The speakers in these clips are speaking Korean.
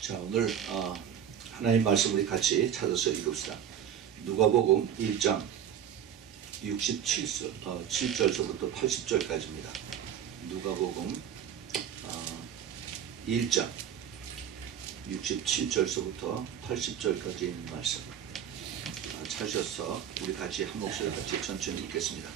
자, 오늘 하나님 말씀 우리 같이 찾아서 읽읍시다. 누가복음 1장 7절서부터 80절까지입니다. 누가복음 1장 67절서부터 80절까지 있는 말씀 찾으셔서 우리 같이 한 목소리 같이 천천히 읽겠습니다.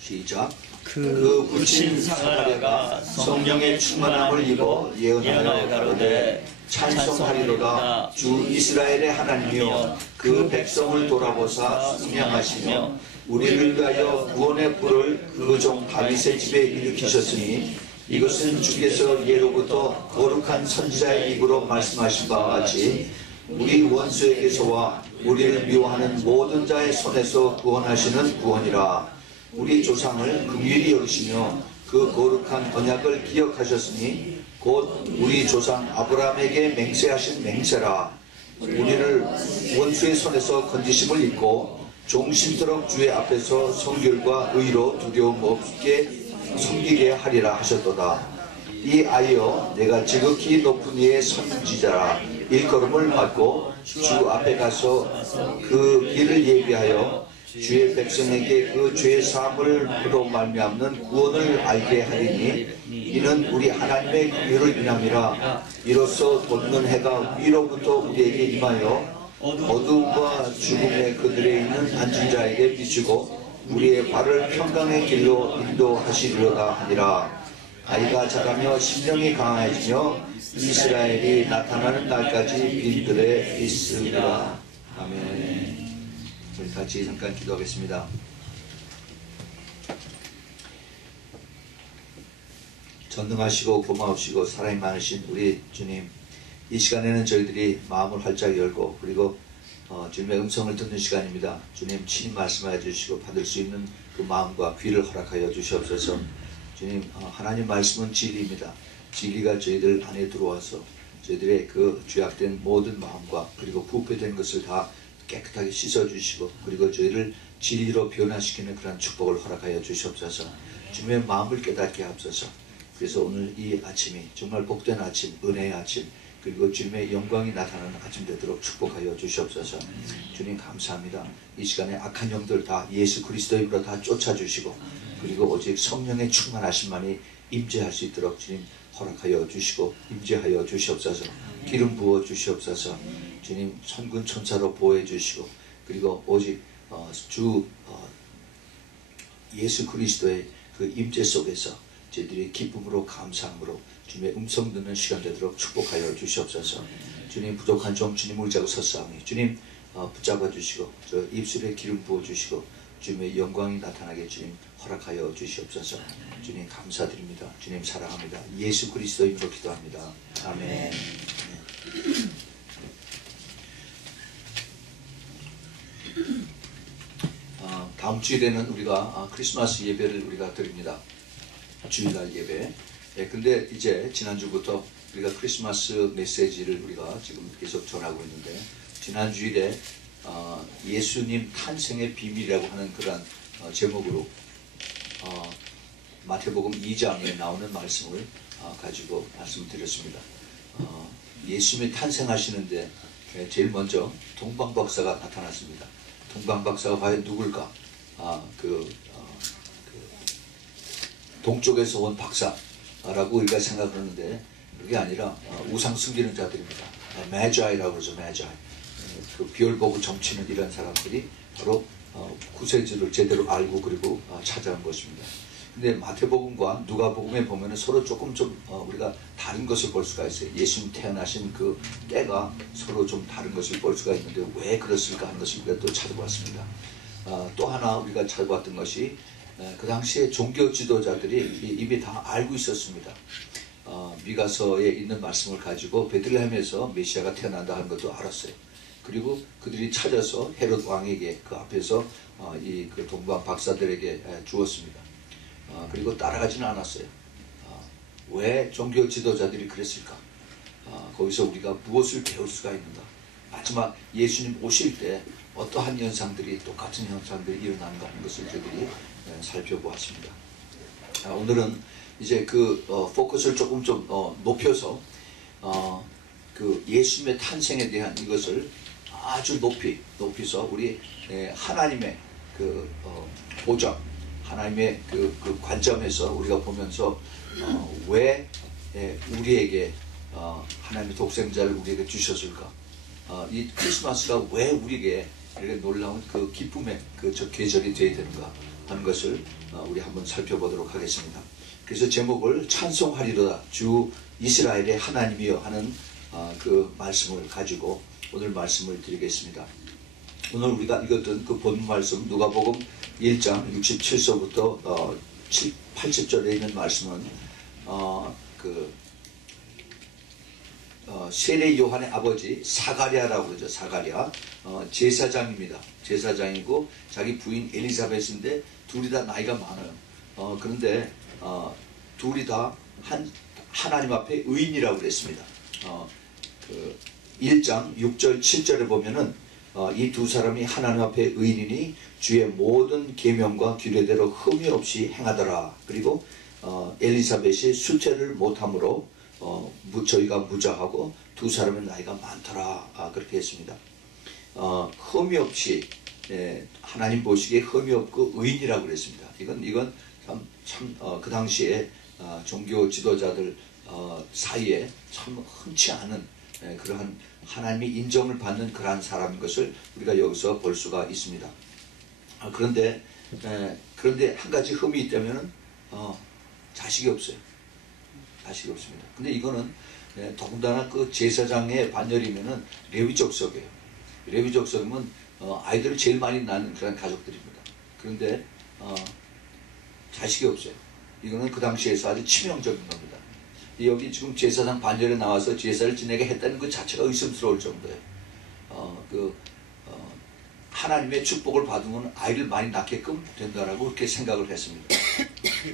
시작. 그 붙인 사가랴가 성령의 충만함을 입어 예언하여 가로되 찬송하리로다. 주 이스라엘의 하나님이여 그 백성을 돌아보사 승량하시며 우리를 위하여 구원의 뿔을 그 종 다윗의 집에 일으키셨으니 이것은 주께서 예로부터 거룩한 선지자의 입으로 말씀하신 바와 같이 우리 원수에게서와 우리를 미워하는 모든 자의 손에서 구원하시는 구원이라. 우리 조상을 긍휼히 여기시며 그 거룩한 언약을 기억하셨으니 곧 우리 조상 아브라함에게 맹세하신 맹세라. 우리를 원수의 손에서 건지심을 입고 종신토록 주의 앞에서 성결과 의로 두려움 없게 섬기게 하리라 하셨도다. 이 아이여 내가 지극히 높은 이의 선지자라. 일걸음을 받고 주 앞에 가서 그 길을 예비하여 주의 백성에게 그 죄 사함으로 말미암는 구원을 알게 하리니 이는 우리 하나님의 긍휼을 인함이라. 이로써 돋는 해가 위로부터 우리에게 임하여 어둠과 죽음의 그들에 있는 앉은 자에게 비추고 우리의 발을 평강의 길로 인도하시리로다 하니라. 아이가 자라며 심령이 강해지며 이스라엘이 나타나는 날까지 빈들에 있으리라. 아멘. 우리 같이 잠깐 기도하겠습니다. 전능하시고 고마우시고 사랑이 많으신 우리 주님, 이 시간에는 저희들이 마음을 활짝 열고 그리고 주님의 음성을 듣는 시간입니다. 주님 친히 말씀하여 주시고 받을 수 있는 그 마음과 귀를 허락하여 주시옵소서. 주님, 하나님 말씀은 진리입니다. 진리가 저희들 안에 들어와서 저희들의 그 죄악된 모든 마음과 그리고 부패된 것을 다 깨끗하게 씻어주시고 그리고 저희를 진리로 변화시키는 그런 축복을 허락하여 주시옵소서. 주님의 마음을 깨닫게 하옵소서. 그래서 오늘 이 아침이 정말 복된 아침, 은혜의 아침, 그리고 주님의 영광이 나타나는 아침 되도록 축복하여 주시옵소서. 주님 감사합니다. 이 시간에 악한 영들 다 예수 그리스도의 이름으로 다 쫓아주시고 그리고 오직 성령의 충만하심만이 임재할 수 있도록 주님 허락하여 주시고 임재하여 주시옵소서. 기름 부어 주시옵소서. 주님 천군 천사로 보호해 주시고 그리고 오직 주 예수 그리스도의 그 임재 속에서 저희들이 기쁨으로 감사함으로 주님의 음성 듣는 시간 되도록 축복하여 주시옵소서. 주님 부족한 종 주님을 잡고 섰사오니 주님 붙잡아 주시고 저 입술에 기름 부어 주시고 주님의 영광이 나타나게 주님 허락하여 주시옵소서. 주님 감사드립니다. 주님 사랑합니다. 예수 그리스도 이름으로 기도합니다. 아멘. 다음 주일에는 우리가 크리스마스 예배를 우리가 드립니다. 주일날 예배. 근데 이제 지난주부터 우리가 크리스마스 메시지를 우리가 지금 계속 전하고 있는데 지난 주일에 예수님 탄생의 비밀이라고 하는 그런 제목으로 마태복음 2장에 나오는 말씀을 가지고 말씀드렸습니다. 예수님이 탄생하시는데 제일 먼저 동방박사가 나타났습니다. 동방박사가 과연 누굴까? 동쪽에서 온 박사라고 우리가 생각하는데 그게 아니라 우상 숨기는 자들입니다. 매자이라고 그러죠. 매자이. 그 비열 보고 점치는 이런 사람들이 바로 구세주를 제대로 알고 그리고 찾아온 것입니다. 근데 마태복음과 누가복음에 보면은 서로 조금 우리가 다른 것을 볼 수가 있어요. 예수님 태어나신 그 때가 서로 좀 다른 것을 볼 수가 있는데 왜 그랬을까 하는 것을 우리가 또 찾아봤습니다. 또 하나 우리가 찾아봤던 것이 그 당시에 종교 지도자들이 이미 다 알고 있었습니다. 미가서에 있는 말씀을 가지고 베들레헴에서 메시아가 태어난다 하는 것도 알았어요. 그리고 그들이 찾아서 헤롯 왕에게 그 앞에서 그 동방 박사들에게 주었습니다. 그리고 따라가지는 않았어요. 왜 종교 지도자들이 그랬을까? 거기서 우리가 무엇을 배울 수가 있는가? 마지막 예수님 오실 때 어떠한 현상들이 똑같은 현상들이 일어나는가 하는 것을 저희들이 살펴보았습니다. 오늘은 이제 그 포커스를 조금 좀 높여서 그 예수님의 탄생에 대한 이것을 아주 높이서 우리 하나님의 그 보좌, 하나님의 그 관점에서 우리가 보면서 왜 우리에게 하나님의 독생자를 우리에게 주셨을까? 이 크리스마스가 왜 우리에게 이렇게 놀라운 그 기쁨의 그 계절이 되어야 되는가 하는 것을 우리 한번 살펴보도록 하겠습니다. 그래서 제목을 찬송하리로다 주 이스라엘의 하나님이여 하는 그 말씀을 가지고 오늘 말씀을 드리겠습니다. 오늘 우리가 읽었던 그 본문 말씀 누가복음 1장 67절부터 80절에 있는 말씀은 세례 요한의 아버지 사가랴라고 그러죠. 사가랴 제사장입니다. 제사장이고 자기 부인 엘리사벳인데 둘이 다 나이가 많아요. 그런데 둘이 다 하나님 앞에 의인이라고 그랬습니다. 1장 6절 7절에 보면은 이 두 사람이 하나님 앞에 의인이니 주의 모든 계명과 규례대로 흠이 없이 행하더라. 그리고 엘리사벳이 수태를 못함으로 저희가 무자하고 두 사람의 나이가 많더라. 그렇게 했습니다. 흠이 없이 하나님 보시기에 흠이 없고 의인이라고 그랬습니다. 이건 참 그 당시에 종교 지도자들 사이에 참 흔치 않은 그러한 하나님이 인정을 받는 그러한 사람인 것을 우리가 여기서 볼 수가 있습니다. 그런데 한 가지 흠이 있다면은 자식이 없어요. 자식이 없습니다. 근데 이거는 더군다나 그 제사장의 반열이면은 레위족속이에요. 레위족속이면 아이들을 제일 많이 낳는 그런 가족들입니다. 그런데 자식이 없어요. 이거는 그 당시에서 아주 치명적인 겁니다. 여기 지금 제사장 반열에 나와서 제사를 지내게 했다는 그 자체가 의심스러울 정도예요. 하나님의 축복을 받으면 아이를 많이 낳게끔 된다라고 그렇게 생각을 했습니다.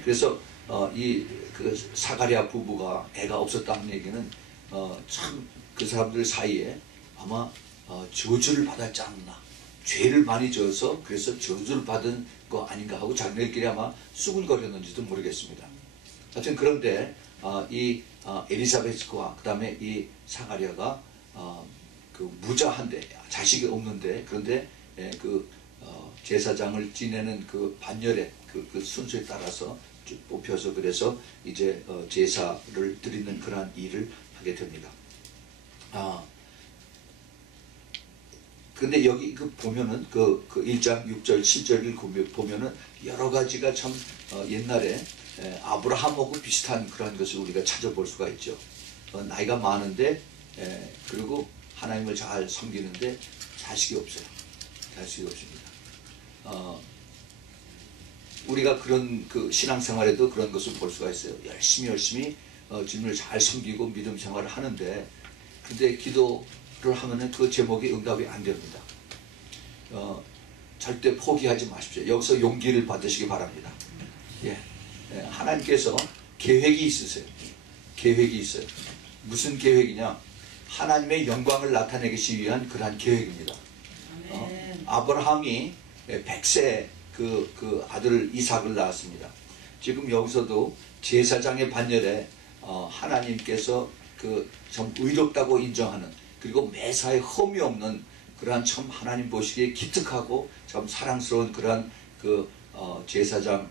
그래서 그 사가랴 부부가 애가 없었다는 얘기는 참 그 사람들 사이에 아마 저주를 받았지 않나, 죄를 많이 지어서 그래서 저주를 받은 거 아닌가 하고 자기들끼리 아마 수군거렸는지도 모르겠습니다. 하여튼 그런데 이 엘리사벳과 그 다음에 이 사가랴가 그 무자한데 자식이 없는데 그런데 제사장을 지내는 그 반열의 그 순서에 따라서 쭉 뽑혀서 그래서 이제 제사를 드리는 그러한 일을 하게 됩니다. 근데 여기 보면은 그 1장 6절 7절을 보면은 여러 가지가 참 옛날에 아브라함하고 비슷한 그런 것을 우리가 찾아볼 수가 있죠. 나이가 많은데 그리고 하나님을 잘 섬기는데 자식이 없어요. 자식이 없습니다. 우리가 그런 그 신앙생활에도 그런 것을 볼 수가 있어요. 열심히 주님을 잘 섬기고 믿음 생활을 하는데 근데 기도를 하면은 그 제목이 응답이 안 됩니다. 절대 포기하지 마십시오. 여기서 용기를 받으시기 바랍니다. 하나님께서 계획이 있으세요. 계획이 있어요. 무슨 계획이냐? 하나님의 영광을 나타내기 위한 그러한 계획입니다. 아브라함이 100세 그 아들 이삭을 낳았습니다. 지금 여기서도 제사장의 반열에 하나님께서 좀 의롭다고 인정하는 그리고 매사에 흠이 없는 그러한 참 하나님 보시기에 기특하고 참 사랑스러운 그러한 제사장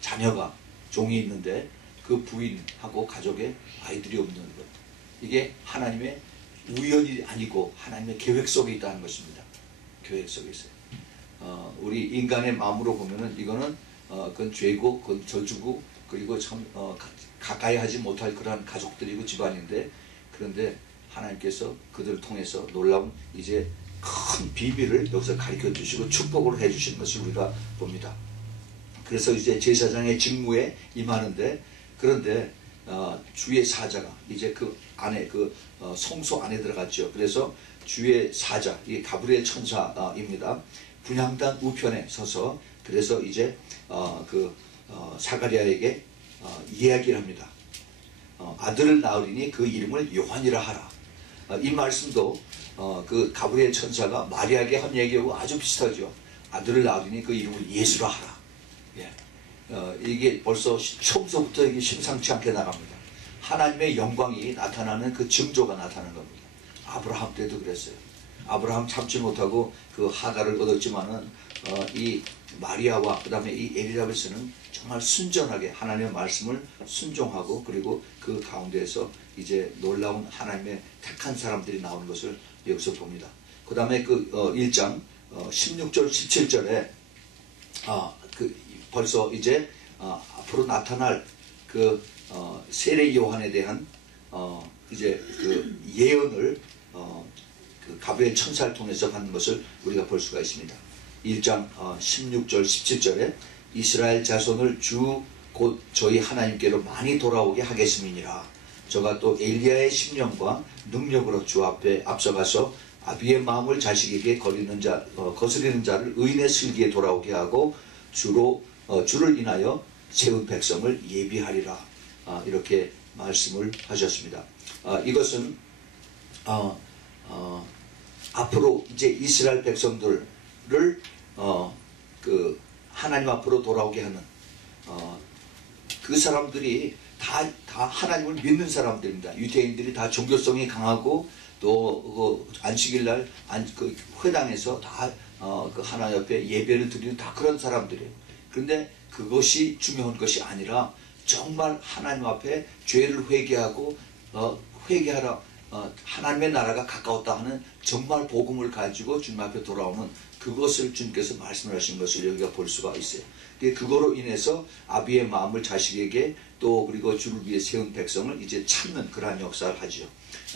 자녀가 종이 있는데 그 부인하고 가족에 아이들이 없는 것. 이게 하나님의 우연이 아니고 하나님의 계획 속에 있다는 것입니다. 계획 속에 있어요. 우리 인간의 마음으로 보면은 이거는 그건 죄고 그건 저주고 그리고 참 가까이 하지 못할 그러한 가족들이고 집안인데 그런데 하나님께서 그들을 통해서 놀라운 이제 큰 비밀을 여기서 가르쳐 주시고 축복을 해 주시는 것을 우리가 봅니다. 그래서 이제 제사장의 직무에 임하는데 그런데 주의 사자가 이제 그 안에 성소 안에 들어갔죠. 그래서 주의 사자, 이게 가브리엘 천사입니다. 분향단 우편에 서서 그래서 이제 사가랴에게 이야기를 합니다. 아들을 낳으리니 그 이름을 요한이라 하라. 이 말씀도 그 가브리엘 천사가 마리아에게 한 얘기하고 아주 비슷하죠. 아들을 낳으리니 그 이름을 예수라 하라. 이게 벌써 처음서부터 이게 심상치 않게 나갑니다. 하나님의 영광이 나타나는 그 징조가 나타나는 겁니다. 아브라함 때도 그랬어요. 아브라함 참지 못하고 그 하가를 얻었지만은 이 마리아와 그 다음에 이 엘리사벳은 정말 순전하게 하나님의 말씀을 순종하고 그리고 그 가운데에서 이제 놀라운 하나님의 택한 사람들이 나오는 것을 여기서 봅니다. 그 다음에 그 1장 16절 17절에 벌써 이제 앞으로 나타날 그 세례 요한에 대한 이제 그 예언을 그 가브리엘 천사를 통해서 받는 것을 우리가 볼 수가 있습니다. 1장 16절 17절에 이스라엘 자손을 주 곧 저희 하나님께로 많이 돌아오게 하겠음이니라. 저가 또 엘리야의 심령과 능력으로 주 앞에 앞서가서 아비의 마음을 자식에게 거스리는 자를 의인의 슬기에 돌아오게 하고 주를 인하여 세운 백성을 예비하리라. 이렇게 말씀을 하셨습니다. 이것은 앞으로 이제 이스라엘 백성들을 그 하나님 앞으로 돌아오게 하는 그 사람들이 다 하나님을 믿는 사람들입니다. 유대인들이 다 종교성이 강하고 또 안식일날 그 회당에서 다 그 하나님 앞에 예배를 드리는 다 그런 사람들이에요. 그런데 그것이 중요한 것이 아니라 정말 하나님 앞에 죄를 회개하고 회개하라 하나님의 나라가 가까웠다 하는 정말 복음을 가지고 주님 앞에 돌아오는 그것을 주님께서 말씀을 하신 것을 여기가 볼 수가 있어요. 그거로 인해서 아비의 마음을 자식에게 또 그리고 주를 위해 세운 백성을 이제 찾는 그러한 역사를 하죠.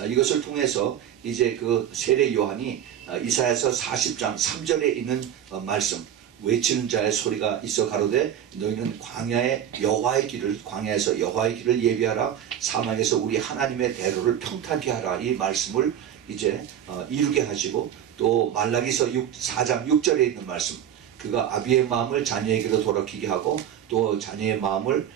이것을 통해서 이제 그 세례 요한이 이사야서 40장 3절에 있는 말씀 외치는 자의 소리가 있어 가로되 너희는 광야에서 여호와의 길을 예비하라 사막에서 우리 하나님의 대로를 평탄케 하라 이 말씀을 이제 이루게 하시고 또 말라기서 4장 6절에 있는 말씀 그가 아비의 마음을 자녀에게로 돌이키게 하고 또 자녀의 마음을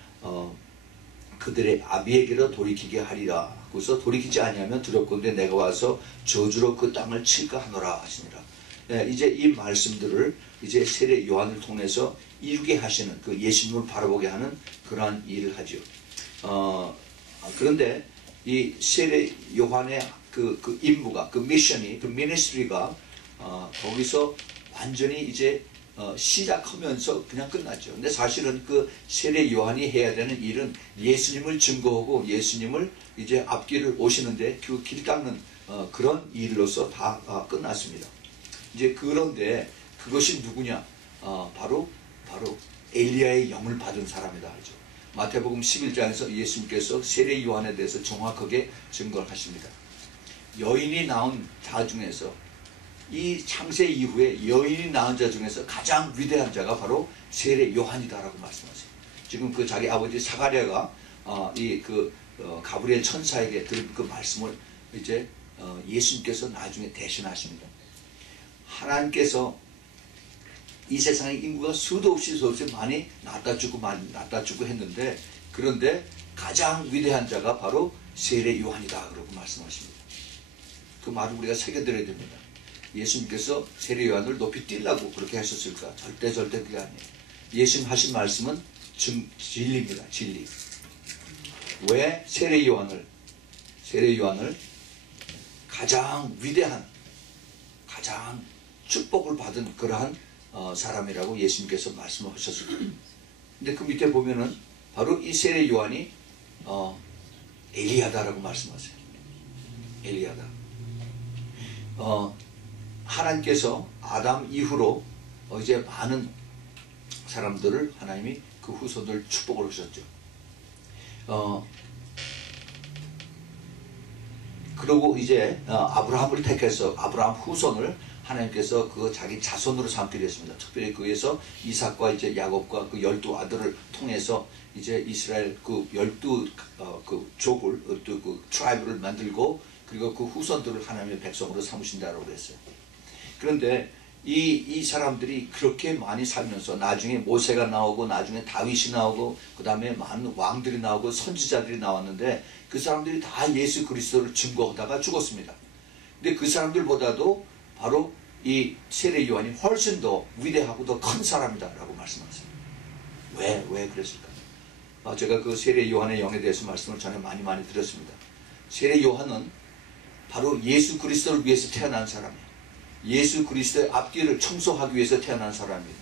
그들의 아비에게로 돌이키게 하리라. 그래서 돌이키지 아니하면 두렵건대 내가 와서 저주로 그 땅을 칠까 하노라 하시니라. 이제 이 말씀들을 이제 세례 요한을 통해서 이루게 하시는 그 예수님을 바라보게 하는 그러한 일을 하죠. 그런데 이 세례 요한의 그 임무가 그 미션이 그 미니스트리가 거기서 완전히 이제 시작하면서 그냥 끝났죠. 근데 사실은 그 세례 요한이 해야 되는 일은 예수님을 증거하고 예수님을 이제 앞길을 오시는데 그 길 닦는 그런 일로서 다 끝났습니다. 이제 그런데 그것이 누구냐? 바로 엘리야의 영을 받은 사람이다 하죠. 마태복음 11장에서 예수님께서 세례 요한에 대해서 정확하게 증거를 하십니다. 여인이 낳은 자 중에서 이 창세 이후에 여인이 낳은 자 중에서 가장 위대한 자가 바로 세례 요한이다라고 말씀하세요. 지금 그 자기 아버지 사가랴가 가브리엘 천사에게 들은 그 말씀을 이제 예수님께서 나중에 대신하십니다. 하나님께서 이 세상의 인구가 수도 없이 많이 낳다 죽고 했는데 그런데 가장 위대한 자가 바로 세례 요한이다 그러고 말씀하십니다. 그 말을 우리가 새겨들어야 됩니다. 예수님께서 세례 요한을 높이 띄려고 그렇게 하셨을까? 절대 그게 아니에요. 예수님 하신 말씀은 진리입니다. 진리. 왜 세례 요한을 가장 위대한 가장 축복을 받은 그러한 사람이라고 예수님께서 말씀을 하셨습니다. 근데 그 밑에 보면은 바로 이 세례 요한이 엘리야다라고 말씀하세요. 엘리야다. 하나님께서 아담 이후로 이제 많은 사람들을 하나님이 그 후손들 축복을 하셨죠. 그리고 이제 아브라함을 택해서 아브라함 후손을 하나님께서 그 자기 자손으로 삼기로 했습니다. 특별히 거기에서 이삭과 이제 야곱과 그 12 아들을 통해서 이제 이스라엘 그 12 그 족을 그 트라이브를 만들고 그리고 그 후손들을 하나님의 백성으로 삼으신다라고 했어요. 그런데 이 사람들이 그렇게 많이 살면서 나중에 모세가 나오고 나중에 다윗이 나오고 그 다음에 많은 왕들이 나오고 선지자들이 나왔는데 그 사람들이 다 예수 그리스도를 증거하다가 죽었습니다. 근데 그 사람들보다도 바로 이 세례 요한이 훨씬 더 위대하고 더 큰 사람이다 라고 말씀하세요. 왜 그랬을까? 제가 그 세례 요한의 영에 대해서 말씀을 전에 많이 드렸습니다. 세례 요한은 바로 예수 그리스도를 위해서 태어난 사람이에요. 예수 그리스도의 앞뒤를 청소하기 위해서 태어난 사람입니다.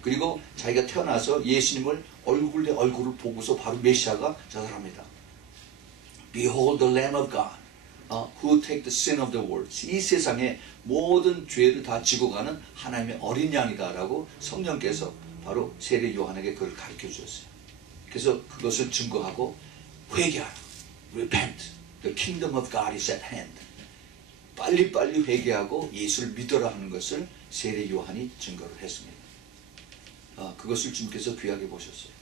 그리고 자기가 태어나서 예수님을 얼굴 대 얼굴을 보고서 바로 메시아가 저 사람입니다. Behold the Lamb of God, who take the sin of the world. 이 세상의 모든 죄를 다 지고 가는 하나님의 어린 양이다라고 성령께서 바로 세례 요한에게 그걸 가르쳐 주셨어요. 그래서 그것을 증거하고 회개하라. Repent. The kingdom of God is at hand. 빨리빨리 회개하고 예수를 믿어라 하는 것을 세례 요한이 증거를 했습니다. 그것을 주님께서 귀하게 보셨어요.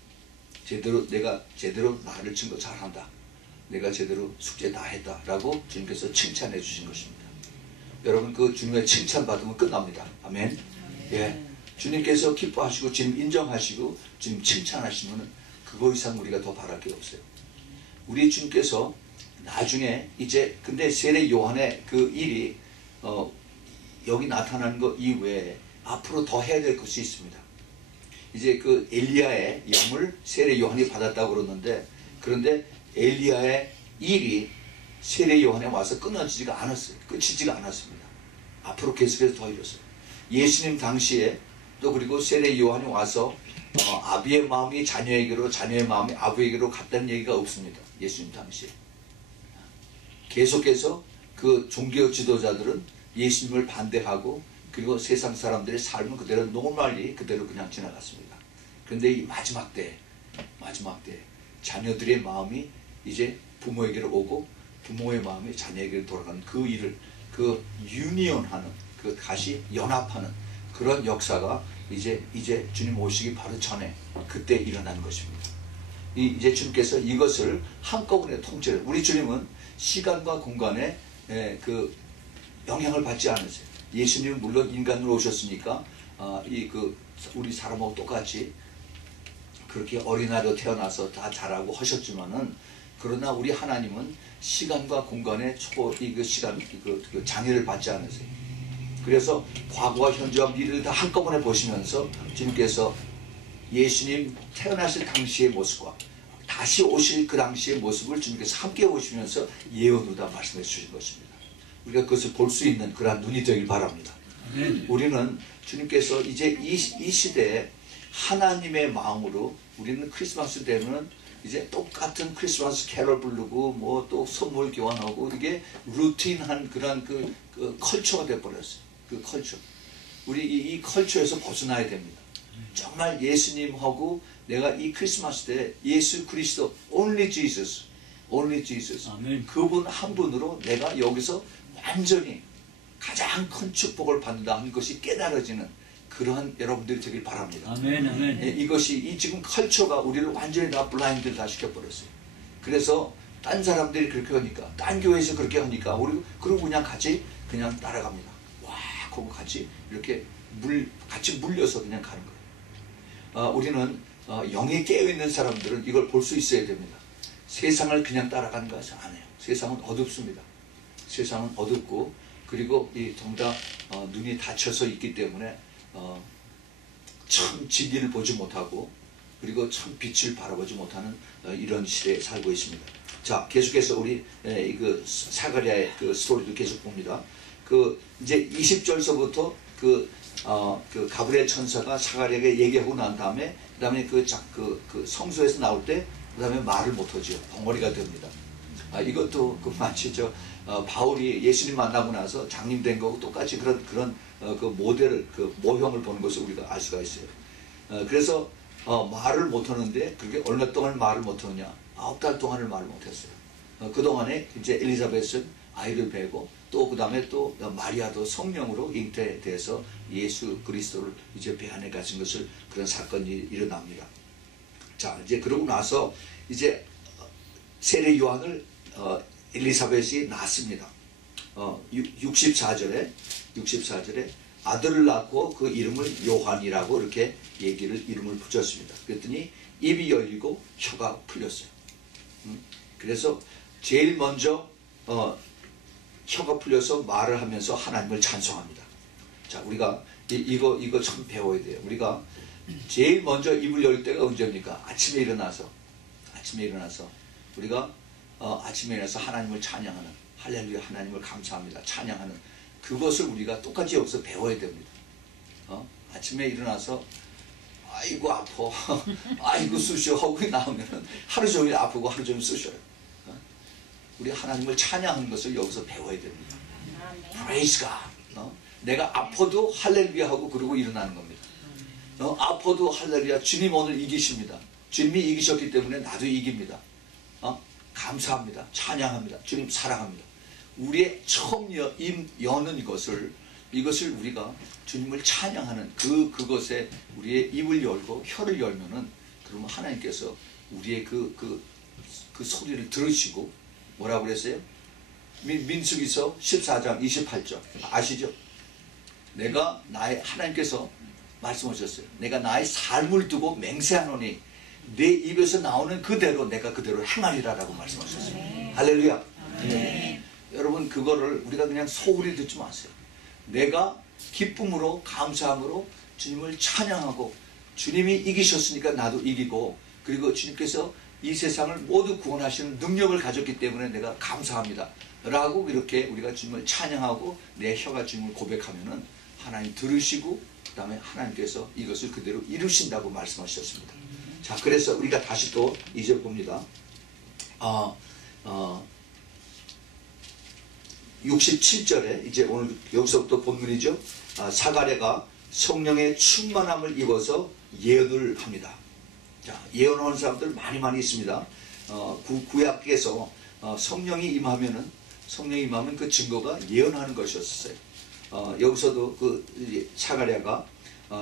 내가 제대로 나를 증거 잘한다. 내가 제대로 숙제 다 했다라고 주님께서 칭찬해 주신 것입니다. 여러분 그 주님의 칭찬 받으면 끝납니다. 아멘. 예, 주님께서 기뻐하시고 주님 인정하시고 주님 칭찬하시면 그거 이상 우리가 더 바랄 게 없어요. 우리 주님께서 나중에 이제 근데 세례 요한의 그 일이 여기 나타나는 것 이외에 앞으로 더 해야 될 것이 있습니다. 이제 그 엘리야의 영을 세례 요한이 받았다고 그러는데, 그런데 엘리야의 일이 세례 요한에 와서 끊어지지가 않았어요. 끝이지가 않았습니다. 앞으로 계속해서 더 이뤘어요. 예수님 당시에 또 그리고 세례 요한이 와서 아비의 마음이 자녀에게로 자녀의 마음이 아버에게로 갔다는 얘기가 없습니다. 예수님 당시에 계속해서 그 종교 지도자들은 예수님을 반대하고 그리고 세상 사람들의 삶은 그대로 노멀리 그대로 그냥 지나갔습니다. 그런데 이 마지막 때 자녀들의 마음이 이제 부모에게로 오고 부모의 마음이 자녀에게로 돌아가는 그 일을 그 유니온하는 그 다시 연합하는 그런 역사가 이제 주님 오시기 바로 전에 그때 일어난 것입니다. 이제 주님께서 이것을 한꺼번에 통째로, 우리 주님은 시간과 공간에 그 영향을 받지 않으세요. 예수님은 물론 인간으로 오셨으니까 우리 사람하고 똑같이 그렇게 어린아이로 태어나서 다 자라고 하셨지만은, 그러나 우리 하나님은 시간과 공간에 그 장애를 받지 않으세요. 그래서 과거와 현재와 미래를 다 한꺼번에 보시면서 주님께서 예수님 태어나실 당시의 모습과 다시 오실 그 당시의 모습을 주님께서 함께 오시면서 예언으로 다 말씀해 주신 것입니다. 우리가 그것을 볼 수 있는 그러한 눈이 되길 바랍니다. 우리는 주님께서 이제 이 시대에 하나님의 마음으로 우리는 크리스마스 되면 이제 똑같은 크리스마스 캐럴 부르고 뭐 또 선물 교환하고 이게 루틴한 그런 그 컬처가 돼버렸어요. 그 컬처. 우리 이 컬처에서 벗어나야 됩니다. 정말 예수님하고 내가 이 크리스마스 때 예수 그리스도 only Jesus 아멘. 그분 한 분으로 내가 여기서 완전히 가장 큰 축복을 받는다 하는 것이 깨달아지는 그러한 여러분들이 되길 바랍니다. 아멘, 아멘. 예, 이것이 지금 컬처가 우리를 완전히 다 블라인드를 다 시켜버렸어요. 그래서 딴 사람들이 그렇게 하니까, 딴 교회에서 그렇게 하니까 우리 그리고 그냥 같이 그냥 따라갑니다. 와, 그거 같이 이렇게 같이 물려서 그냥 가는 거예요. 우리는 영에 깨어있는 사람들은 이걸 볼 수 있어야 됩니다. 세상을 그냥 따라가는 것이 아니에요. 세상은 어둡습니다. 세상은 어둡고 그리고 이 정작 눈이 닫혀서 있기 때문에 참 진리를 보지 못하고 그리고 참 빛을 바라보지 못하는 이런 시대에 살고 있습니다. 자, 계속해서 우리 그 사가랴의 그 스토리도 계속 봅니다. 그 이제 20절서부터 그 가브리엘 천사가 사가랴에게 얘기하고 난 다음에 그다음에 그 성소에서 나올 때 그다음에 말을 못하죠. 벙어리가 됩니다. 이것도 마치 바울이 예수님 만나고 나서 장님 된 거하고 똑같이 그런 그 모델을 그 모형을 보는 것을 우리가 알 수가 있어요. 그래서 말을 못하는데 그게 얼마 동안 말을 못하느냐? 9달 동안을 말을 못했어요. 그 동안에 이제 엘리자벳은 아이를 배고 또 그 다음에 또 마리아도 성령으로 잉태돼서 예수 그리스도를 이제 배안에 가진 것을 그런 사건이 일어납니다. 자, 이제 그러고 나서 이제 세례 요한을 엘리사벳이 낳습니다. 64절에 아들을 낳고 그 이름을 요한이라고 이렇게 이름을 붙였습니다. 그랬더니 입이 열리고 혀가 풀렸어요. 그래서 제일 먼저 혀가 풀려서 말을 하면서 하나님을 찬송합니다. 자, 우리가 이거 참 배워야 돼요. 우리가 제일 먼저 입을 열 때가 언제입니까? 아침에 일어나서 아침에 일어나서 우리가 아침에 일어나서 하나님을 찬양하는, 할렐루야 하나님을 감사합니다 찬양하는 그것을 우리가 똑같이 여기서 배워야 됩니다. 아침에 일어나서 아이고 아파 아이고 쑤셔 하고 나오면 하루 종일 아프고 하루 종일 쑤셔요. 우리 하나님을 찬양하는 것을 여기서 배워야 됩니다. Praise God. 내가 아파도 할렐루야 하고 그러고 일어나는 겁니다. 아파도 할렐루야, 주님 오늘 이기십니다. 주님이 이기셨기 때문에 나도 이깁니다. 감사합니다. 찬양합니다. 주님 사랑합니다. 우리의 처음 여는 이것을 우리가 주님을 찬양하는 그것에 우리의 입을 열고 혀를 열면은, 그러면 하나님께서 우리의 그 소리를 들으시고 뭐라고 그랬어요? 민수기서 14장 28절 아시죠? 하나님께서 말씀하셨어요. 내가 나의 삶을 두고 맹세하노니 내 입에서 나오는 그대로 내가 그대로 행하리라 라고 말씀하셨어요. 할렐루야. 네. 여러분 그거를 우리가 그냥 소홀히 듣지 마세요. 내가 기쁨으로 감사함으로 주님을 찬양하고, 주님이 이기셨으니까 나도 이기고, 그리고 주님께서 이 세상을 모두 구원하시는 능력을 가졌기 때문에 내가 감사합니다 라고 이렇게 우리가 주님을 찬양하고 내 혀가 주님을 고백하면은 하나님 들으시고 그 다음에 하나님께서 이것을 그대로 이루신다고 말씀하셨습니다. 자, 그래서 우리가 다시 또 이제 봅니다. 67절에 이제 오늘 여기서부터 본문이죠. 사가랴가 성령의 충만함을 입어서 예언을 합니다. 자, 예언하는 사람들 많이 있습니다. 구약에서 성령이 임하면 그 증거가 예언하는 것이었어요. 여기서도 사가랴가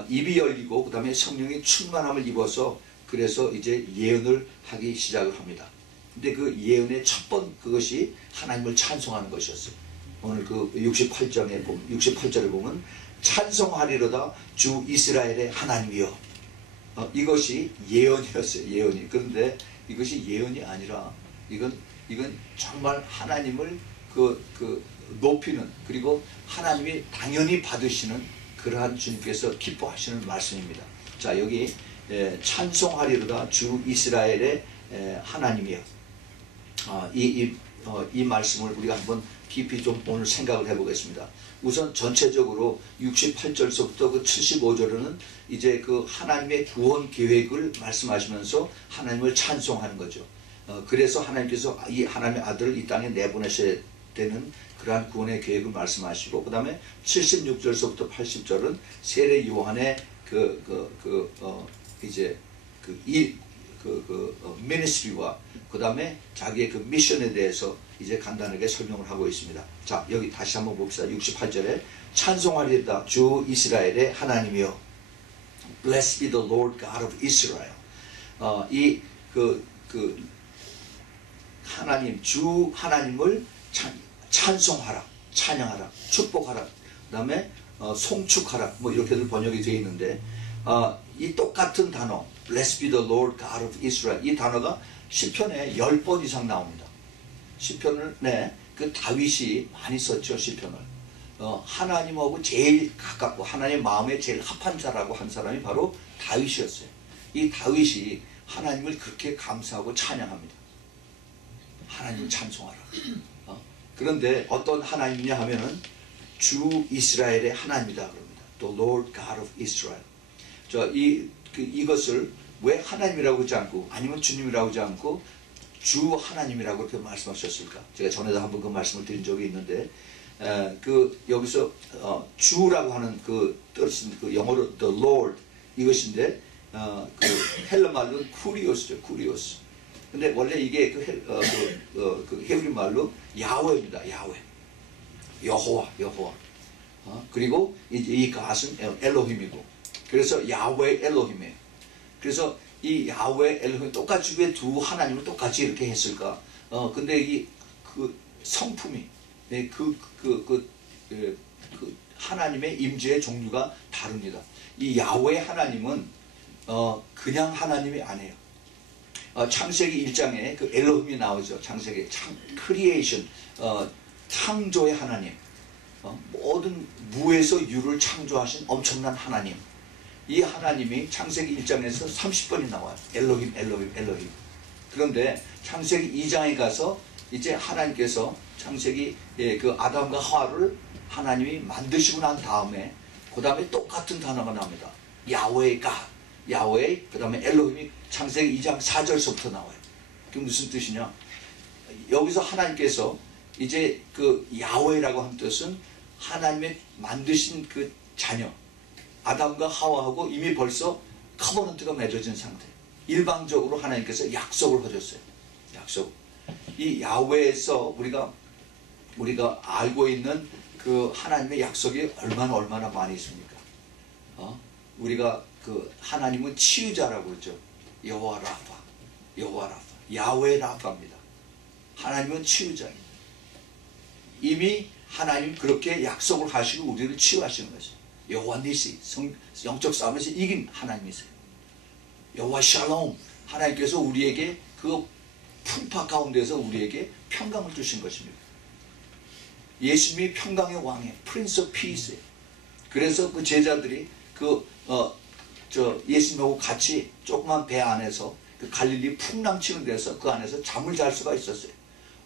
입이 열리고 그 다음에 성령의 충만함을 입어서 그래서 이제 예언을 하기 시작을 합니다. 근데 그 예언의 첫 번 그것이 하나님을 찬송하는 것이었어요. 오늘 그 68절에 보면 찬송하리로다 주 이스라엘의 하나님이여. 이것이 예언이었어요. 예언이. 그런데 이것이 예언이 아니라 이건 정말 하나님을 높이는, 그리고 하나님이 당연히 받으시는 그러한 주님께서 기뻐하시는 말씀입니다. 자, 여기 찬송하리로다 주 이스라엘의 하나님이여. 이 말씀을 우리가 한번 깊이 좀 오늘 생각을 해보겠습니다. 우선 전체적으로 68절서부터 그 75절은 이제 그 하나님의 구원 계획을 말씀하시면서 하나님을 찬송하는 거죠. 그래서 하나님께서 이 하나님의 아들을 이 땅에 내보내셔야 되는 그러한 구원의 계획을 말씀하시고, 그 다음에 76절서부터 80절은 세례 요한의 미니스트리와 그 다음에 자기의 그 미션에 대해서 이제 간단하게 설명을 하고 있습니다. 자, 여기 다시 한번 봅시다. 68절에 찬송하리다 주 이스라엘의 하나님이여. Blessed be the Lord God of Israel. 주 하나님을 찬송하라, 찬양하라, 축복하라, 그 다음에 송축하라, 뭐 이렇게들 번역이 되어 있는데, 이 똑같은 단어 Blessed be the Lord God of Israel, 이 단어가 시편에 10번 이상 나옵니다. 시편을 그 다윗이 많이 썼죠. 시편을 하나님하고 제일 가깝고 하나님의 마음에 제일 합한 자라고 한 사람이 바로 다윗이었어요. 이 다윗이 하나님을 그렇게 감사하고 찬양합니다. 하나님을 찬송하라. 그런데 어떤 하나님이냐 하면은 주 이스라엘의 하나님이다 그럽니다. The Lord God of Israel. 이것을 왜 하나님이라고 하지 않고, 아니면 주님이라고 하지 않고 주 하나님이라고 그렇게 말씀하셨을까? 제가 전에도 한번 그 말씀을 드린 적이 있는데, 여기서 주라고 하는 그 뜻은 그 영어로 the Lord 이것인데, 그 헬라 말로는 쿠리오스죠. 쿠리오스. 근데 원래 이게 그 헤브리 말로 야훼입니다. 야훼. 여호와. 그리고 이제 이 갓은 엘로힘이고, 그래서 야훼 엘로힘이에요. 그래서 이 야훼 엘로힘 똑같이 왜 두 하나님을 똑같이 이렇게 했을까? 근데 그 성품이 하나님의 임재의 종류가 다릅니다. 이 야훼 하나님은 그냥 하나님이 아니에요. 창세기 1장에 그 엘로힘이 나오죠. 창세기 크리에이션, 창조의 하나님, 모든 무에서 유를 창조하신 엄청난 하나님. 이 하나님이 창세기 1장에서 30번이 나와요. 엘로힘. 그런데 창세기 2장에 가서 이제 하나님께서 창세기 그 아담과 하와를 하나님이 만드시고 난 다음에 그 다음에 똑같은 단어가 나옵니다. 야훼가, 야훼, 그 다음에 엘로힘이 창세기 2장 4절서부터 나와요. 그게 무슨 뜻이냐? 여기서 하나님께서 이제 그 야훼라고 하는 뜻은 하나님의 만드신 그 자녀 아담과 하와하고 이미 벌써 커버넌트가 맺어진 상태. 일방적으로 하나님께서 약속을 하셨어요. 약속. 이 야훼에서 우리가 알고 있는 그 하나님의 약속이 얼마나 많이 있습니까? 우리가 그 하나님은 치유자라고 그러죠. 여호와 라파, 여호와 라파, 야훼 라파입니다. 하나님은 치유자입니다. 이미 하나님 그렇게 약속을 하시고 우리를 치유하시는 것이죠. 여호와 니시, 영적 싸움에서 이긴 하나님이세요. 여호와 샬롬, 하나님께서 우리에게 그 풍파 가운데서 우리에게 평강을 주신 것입니다. 예수님이 평강의 왕이에요. 프린스 오브 피스예요. 그래서 그 제자들이 예수님하고 같이 조그만 배 안에서 그 갈릴리 풍랑치는 데서 그 안에서 잠을 잘 수가 있었어요.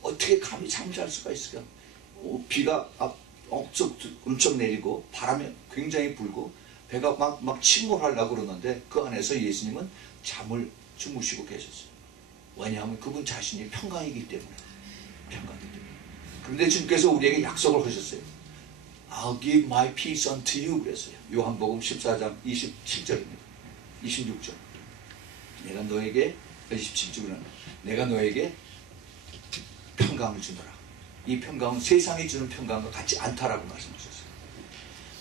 어떻게 감히 잠을 잘 수가 있을까? 비가 엄청 내리고 바람이 굉장히 불고 배가 막 침몰하려고 그러는데 그 안에서 예수님은 잠을 주무시고 계셨어요. 왜냐하면 그분 자신이 평강이기 때문에. 평강이기 때문에. 그런데 주님께서 우리에게 약속을 하셨어요. I'll give my peace unto you 그랬어요. 요한복음 14장 27절입니다. 26절. 내가 너에게 27절은 내가 너에게 평강을 주노라. 이 평강은 세상이 주는 평강과 같지 않다라고 말씀하셨어요.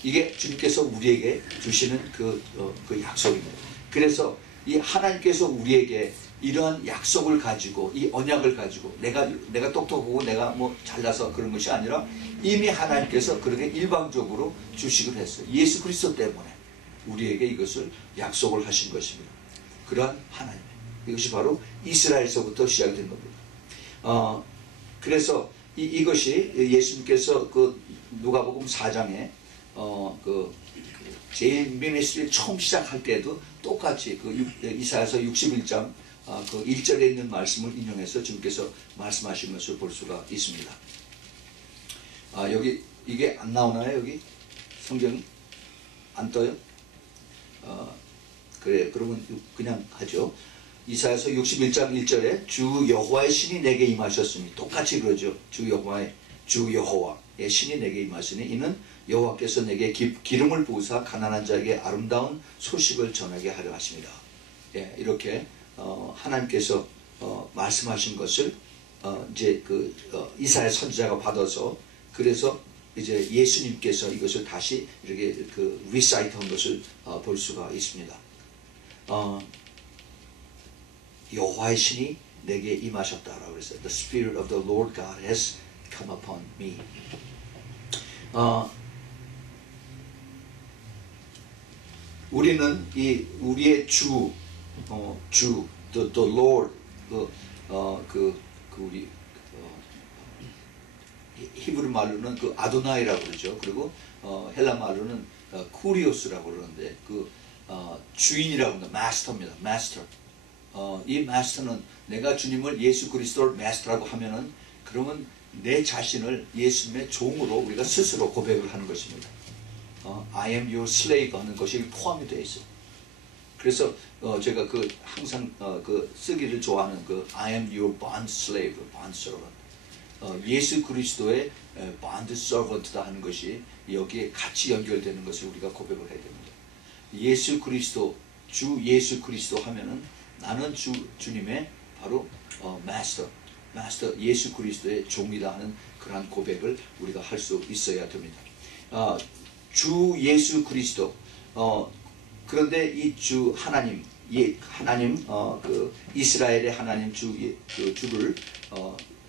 이게 주님께서 우리에게 주시는 그 약속입니다. 그래서 이 하나님께서 우리에게 이러한 약속을 가지고 이 언약을 가지고 내가 똑똑하고 내가 뭐 잘나서 그런 것이 아니라 이미 하나님께서 그렇게 일방적으로 주식을 했어요. 예수 그리스도 때문에 우리에게 이것을 약속을 하신 것입니다. 그러한 하나님, 이것이 바로 이스라엘서부터 시작된 겁니다. 그래서 이것이 예수님께서 그 누가복음 4장에 제일 미니스트리 처음 시작할 때도 똑같이 이사야서 61장 그 1절에 있는 말씀을 인용해서 주님께서 말씀하신 것을 볼 수가 있습니다. 여기 이게 안 나오나요? 여기 성경이 안 떠요? 그래, 그러면 그냥 하죠. 이사야서 61장 1절에 주 여호와의 신이 내게 임하셨으니 똑같이 그러죠. 주 여호와의 신이 내게 임하시니 이는 여호와께서 내게 기름을 부으사 가난한 자에게 아름다운 소식을 전하게 하려 하십니다. 예, 이렇게 하나님께서 말씀하신 것을 이제 이사야 선지자가 받아서 그래서 이제 예수님께서 이것을 다시 이렇게 리사이트한 것을 볼 수가 있습니다. 여호와의 신이 내게 임하셨다라고 그랬어요. The Spirit of the Lord God has come upon me. 우리는 우리의 the Lord, 우리 히브리 말로는 아도나이라고 그러죠. 그리고 헬라 말로는 쿠리오스라고 그러는데 주인이라고 합니다. 마스터입니다. 마스터. 이 마스터는 내가 주님을 예수 그리스도를 마스터라고 하면은 그러면 내 자신을 예수님의 종으로 우리가 스스로 고백을 하는 것입니다. I am your slave 하는 것이 포함이 되어 있어요. 그래서 제가 항상 쓰기를 좋아하는 I am your bond slave, bond servant. 예수 그리스도의 bond servant다 하는 것이 여기에 같이 연결되는 것을 우리가 고백을 해야 됩니다. 예수 그리스도, 주 예수 그리스도 하면은 나는 주님의 바로 마스터 예수 그리스도의 종이다 하는 그러한 고백을 우리가 할 수 있어야 됩니다. 주 예수 그리스도. 그런데 이 주 하나님, 이스라엘의 하나님 주를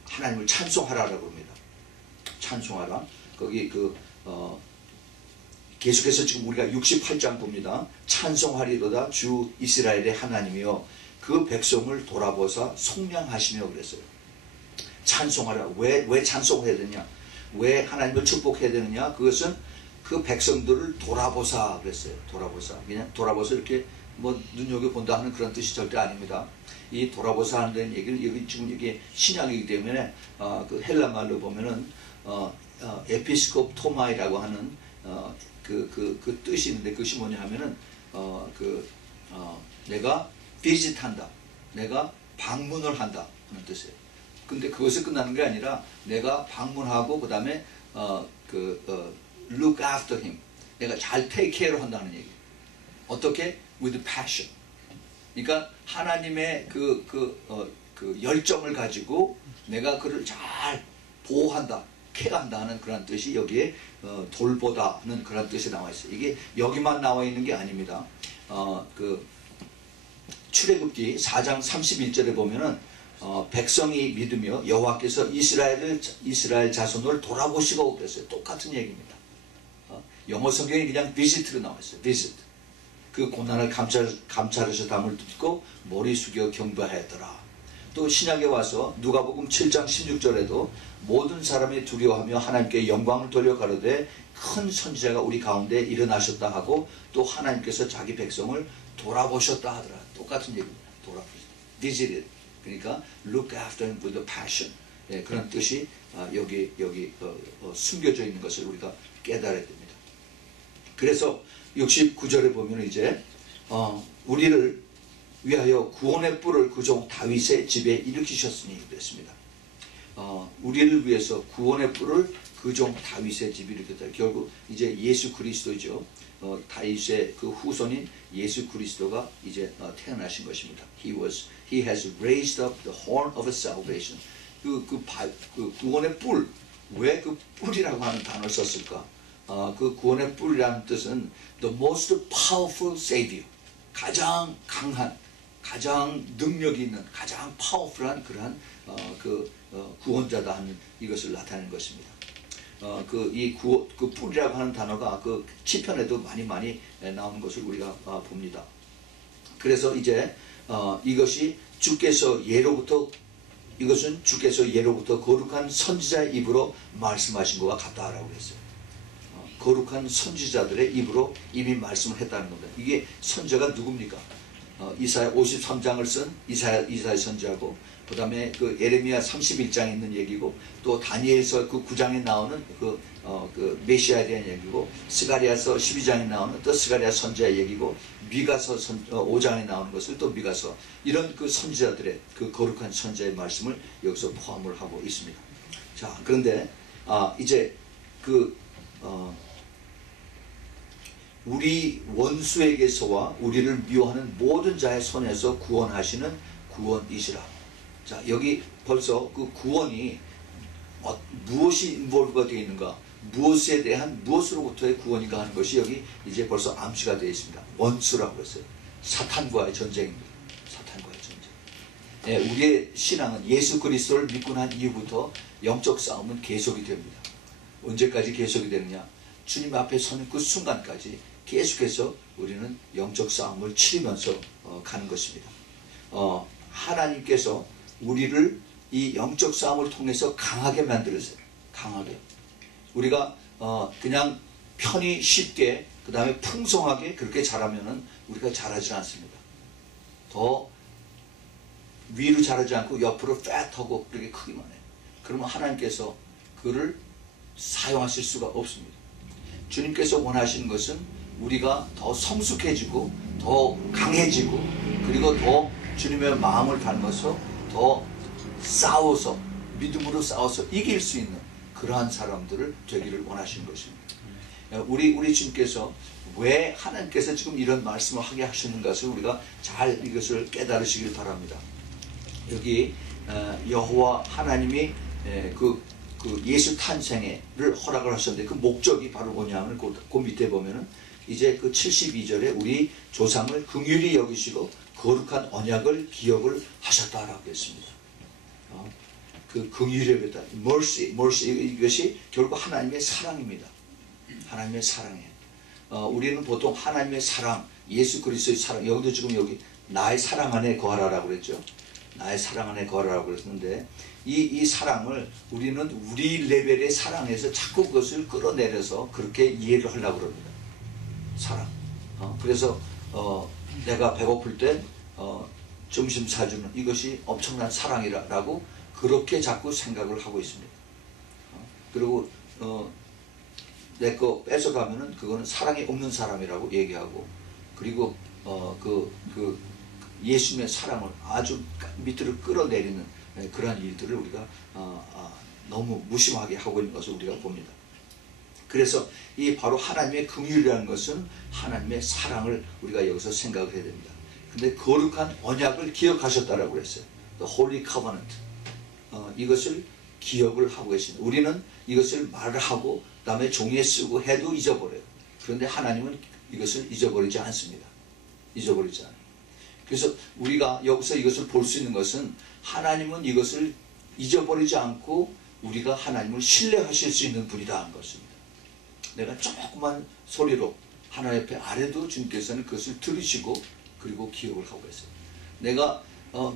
하나님을 찬송하라라고 합니다. 찬송하라. 거기 계속해서 지금 우리가 68장 봅니다. 찬송하리로다 주 이스라엘의 하나님이여 그 백성을 돌아보사 속량하시며 그랬어요. 찬송하라. 왜 찬송해야 되냐? 왜 하나님을 축복해야 되느냐? 그것은 그 백성들을 돌아보사 그랬어요. 돌아보사. 그냥 돌아보서 이렇게 뭐 눈여겨본다 하는 그런 뜻이 절대 아닙니다. 이 돌아보사 하는 얘기는 여기 지금 이게 신약이기 때문에 그 헬라 말로 보면은 에피스콥 토마이라고 하는 그 뜻이 있는데 그것이 뭐냐 하면은 내가 비짓한다, 내가 방문을 한다 하는 뜻이에요. 근데 그것이 끝나는 게 아니라 내가 방문하고 그 다음에 look after him, 내가 잘 take care를 한다는 얘기. 어떻게? with passion. 그러니까 하나님의 그 열정을 가지고 내가 그를 잘 보호한다, 케어한다 하는 그런 뜻이 여기에 돌보다 하는 그런 뜻이 나와 있어요. 이게 여기만 나와 있는 게 아닙니다. 출애굽기 4장 31절에 보면은 백성이 믿으며 여호와께서 이스라엘 자손을 돌아보시고 그랬어요. 똑같은 얘기입니다. 영어 성경이 그냥 visit로 나와 있어요. visit. 그 고난을 감찰하셔 담을 듣고 머리 숙여 경배하였더라. 또 신약에 와서 누가복음 7장 16절에도 모든 사람이 두려워하며 하나님께 영광을 돌려 가로되 큰 선지자가 우리 가운데 일어나셨다 하고 또 하나님께서 자기 백성을 돌아보셨다 하더라. 똑같은 얘기입니다. 돌아보셨다. visited. 그러니까 look after him with a passion. 예, 그런 뜻이 여기 숨겨져 있는 것을 우리가 깨달아야 됩니다. 그래서 69절에 보면 이제 우리를 위하여 구원의 뿔을 그 종 다윗의 집에 일으키셨으니 그랬습니다. 우리를 위해서 구원의 뿔을 그 종 다윗의 집에 일으켰다. 결국 이제 예수 그리스도죠. 다윗의 그 후손인 예수 그리스도가 이제 태어나신 것입니다. He has raised up the horn of salvation. 그 구원의 뿔, 왜 그 뿔이라고 하는 단어를 썼을까? 그 구원의 뿔이라는 뜻은 the most powerful savior, 가장 강한, 가장 능력이 있는, 가장 파워풀한 그러한 구원자다 하는 이것을 나타내는 것입니다. 그 뿔이라고 하는 단어가 그 시편에도 많이 나오는 것을 우리가 봅니다. 그래서 이제 이것은 주께서 예로부터 거룩한 선지자의 입으로 말씀하신 것과 같다라고 했어요. 거룩한 선지자들의 입으로 이미 말씀을 했다는 겁니다. 이게 선지자가 누굽니까? 이사야 53장을 쓴 이사야 선지자고, 그 다음에 그 예레미야 31장에 있는 얘기고, 또 다니엘서 그 9장에 나오는 그 메시아에 대한 얘기고, 스가랴서 12장에 나오는 또 스가랴 선지자의 얘기고, 미가서 5장에 나오는 것을 또 미가서, 이런 그 선지자들의 그 거룩한 선지자의 말씀을 여기서 포함을 하고 있습니다. 자, 그런데 이제 우리 원수에게서와 우리를 미워하는 모든 자의 손에서 구원하시는 구원이시라. 자, 여기 벌써 그 구원이 무엇이 인볼브가 되어 있는가, 무엇에 대한 무엇으로부터의 구원인가 하는 것이 여기 이제 벌써 암시가 되어 있습니다. 원수라고 했어요. 사탄과의 전쟁입니다. 사탄과의 전쟁. 네, 우리의 신앙은 예수 그리스도를 믿고 난 이후부터 영적 싸움은 계속이 됩니다. 언제까지 계속이 되느냐? 주님 앞에 서는 그 순간까지 계속해서 우리는 영적 싸움을 치르면서 가는 것입니다. 하나님께서 우리를 이 영적 싸움을 통해서 강하게 만들었어요. 강하게. 우리가 그냥 편히 쉽게 그 다음에 풍성하게 그렇게 자라면은 우리가 자라지 않습니다. 더 위로 자라지 않고 옆으로 팻하고 그렇게 크기만 해요. 그러면 하나님께서 그를 사용하실 수가 없습니다. 주님께서 원하시는 것은 우리가 더 성숙해지고 더 강해지고 그리고 더 주님의 마음을 닮아서 더 싸워서 믿음으로 싸워서 이길 수 있는 그러한 사람들을 되기를 원하시는 것입니다. 우리 주님께서 왜 하나님께서 지금 이런 말씀을 하게 하시는 것을 우리가 잘 이것을 깨달으시길 바랍니다. 여기 여호와 하나님이 그 예수 탄생을 허락을 하셨는데 그 목적이 바로 뭐냐면 그 밑에 보면은 이제 그 72절에 우리 조상을 긍휼히 여기시고 거룩한 언약을 기억을 하셨다라고 했습니다. 그 긍휼히 여겼다. mercy 이것이 결국 하나님의 사랑입니다. 하나님의 사랑이에요. 우리는 보통 하나님의 사랑, 예수 그리스도의 사랑, 여기도 지금 여기 나의 사랑 안에 거하라라고 그랬죠. 나의 사랑 안에 거하라고 그랬는데 이 사랑을 우리는 우리 레벨의 사랑에서 자꾸 그것을 끌어내려서 그렇게 이해를 하려고 그럽니다. 사랑. 그래서 내가 배고플 때 점심 사주는 이것이 엄청난 사랑이라고 그렇게 자꾸 생각을 하고 있습니다. 그리고 내 거 뺏어가면은 그거는 사랑이 없는 사람이라고 얘기하고, 그리고 그 예수님의 사랑을 아주 밑으로 끌어내리는 그러한 일들을 우리가 너무 무심하게 하고 있는 것을 우리가 봅니다. 그래서 이 바로 하나님의 긍휼이라는 것은 하나님의 사랑을 우리가 여기서 생각을 해야 됩니다. 근데 거룩한 언약을 기억하셨다라고 그랬어요. The Holy Covenant. 이것을 기억을 하고 계십니다. 우리는 이것을 말을 하고 그다음에 종이에 쓰고 해도 잊어버려요. 그런데 하나님은 이것을 잊어버리지 않습니다. 잊어버리지 않아요. 그래서 우리가 여기서 이것을 볼 수 있는 것은 하나님은 이것을 잊어버리지 않고 우리가 하나님을 신뢰하실 수 있는 분이다 하는 것입니다. 내가 조그만 소리로 하나님 앞에 아래도 주님께서는 그것을 들으시고 그리고 기억을 하고 계세요. 내가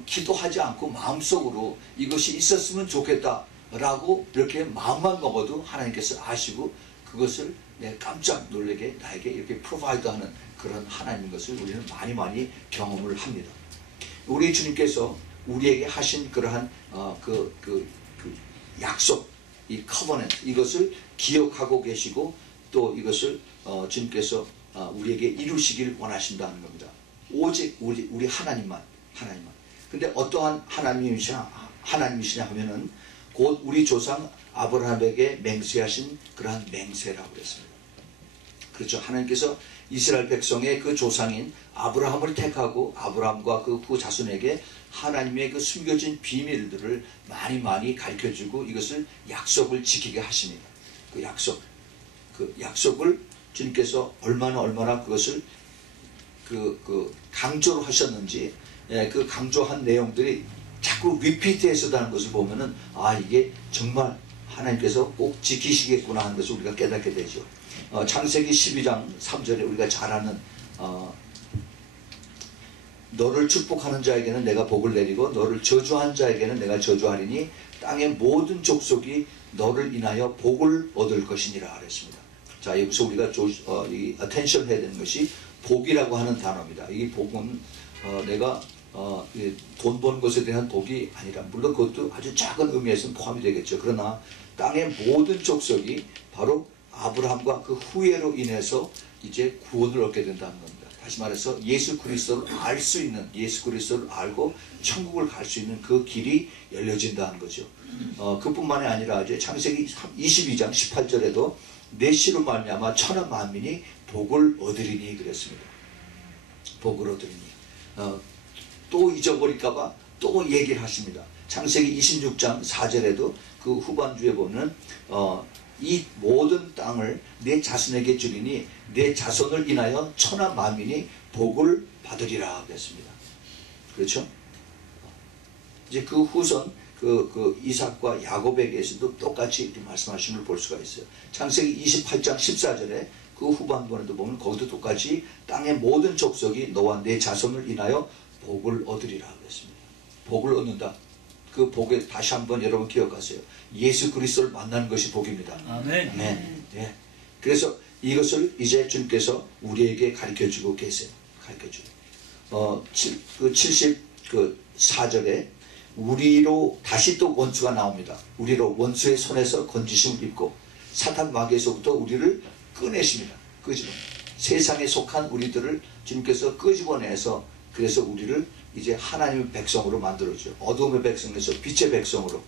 기도하지 않고 마음속으로 이것이 있었으면 좋겠다라고 이렇게 마음만 먹어도 하나님께서 아시고 그것을 내 깜짝 놀라게 나에게 이렇게 프로바이드하는 그런 하나님인 것을 우리는 많이 경험을 합니다. 우리 주님께서 우리에게 하신 그러한 그 약속, 이 커버넌트, 이것을 기억하고 계시고 또 이것을 주님께서 우리에게 이루시길 원하신다는 겁니다. 오직 우리 하나님만. 근데 어떠한 하나님이시냐 하면은 곧 우리 조상 아브라함에게 맹세하신 그러한 맹세라고 그랬습니다. 그렇죠. 하나님께서 이스라엘 백성의 그 조상인 아브라함을 택하고 아브라함과 그 후 자손에게 하나님의 그 숨겨진 비밀들을 많이 가르쳐주고 이것을 약속을 지키게 하십니다. 그 약속을 주님께서 얼마나 그것을 강조를 하셨는지, 그 강조한 내용들이 자꾸 리피트해서다는 것을 보면은 이게 정말 하나님께서 꼭 지키시겠구나 하는 것을 우리가 깨닫게 되죠. 창세기 12장 3절에 우리가 잘 아는 너를 축복하는 자에게는 내가 복을 내리고 너를 저주한 자에게는 내가 저주하리니 땅의 모든 족속이 너를 인하여 복을 얻을 것이니라 그랬습니다. 자, 여기서 우리가 attention 해야 되는 것이 복이라고 하는 단어입니다. 이 복은 내가 돈 버는 것에 대한 복이 아니라, 물론 그것도 아주 작은 의미에서는 포함이 되겠죠. 그러나 땅의 모든 족속이 바로 아브라함과 그 후예로 인해서 이제 구원을 얻게 된다는 겁니다. 다시 말해서 예수 그리스도를 알 수 있는, 예수 그리스도를 알고 천국을 갈 수 있는 그 길이 열려진다는 거죠. 그뿐만이 아니라 이제 창세기 22장 18절에도 내 씨로 말미암아 천하 만민이 복을 얻으리니 그랬습니다. 복을 얻으리니. 또 잊어버릴까봐 또 얘기를 하십니다. 창세기 26장 4절에도 그 후반주에 보면 이 모든 땅을 내 자손에게 주리니 내 자손을 인하여 천하 만민이 복을 받으리라 그랬습니다. 그렇죠? 이제 그 후손 그 이삭과 야곱에게서도 똑같이 이렇게 말씀하신 걸 볼 수가 있어요. 창세기 28장 14절에 그 후반부에도 보면 거기도 똑같이 땅의 모든 족속이 너와 내 자손을 인하여 복을 얻으리라 그랬습니다. 복을 얻는다. 그 복에 다시 한번 여러분 기억하세요. 예수 그리스도를 만나는 것이 복입니다. 아멘. 아멘. 예. 그래서 이것을 이제 주님께서 우리에게 가르쳐주고 계세요. 가르쳐주고. 74절에 우리로 다시 또 원수가 나옵니다. 우리로 원수의 손에서 건지심을 입고 사탄 마귀에서부터 우리를 꺼내십니다. 끄집어. 세상에 속한 우리들을 주님께서 끄집어내서 그래서 우리를 이제 하나님의 백성으로 만들어줘. 어두움의 백성에서 빛의 백성으로.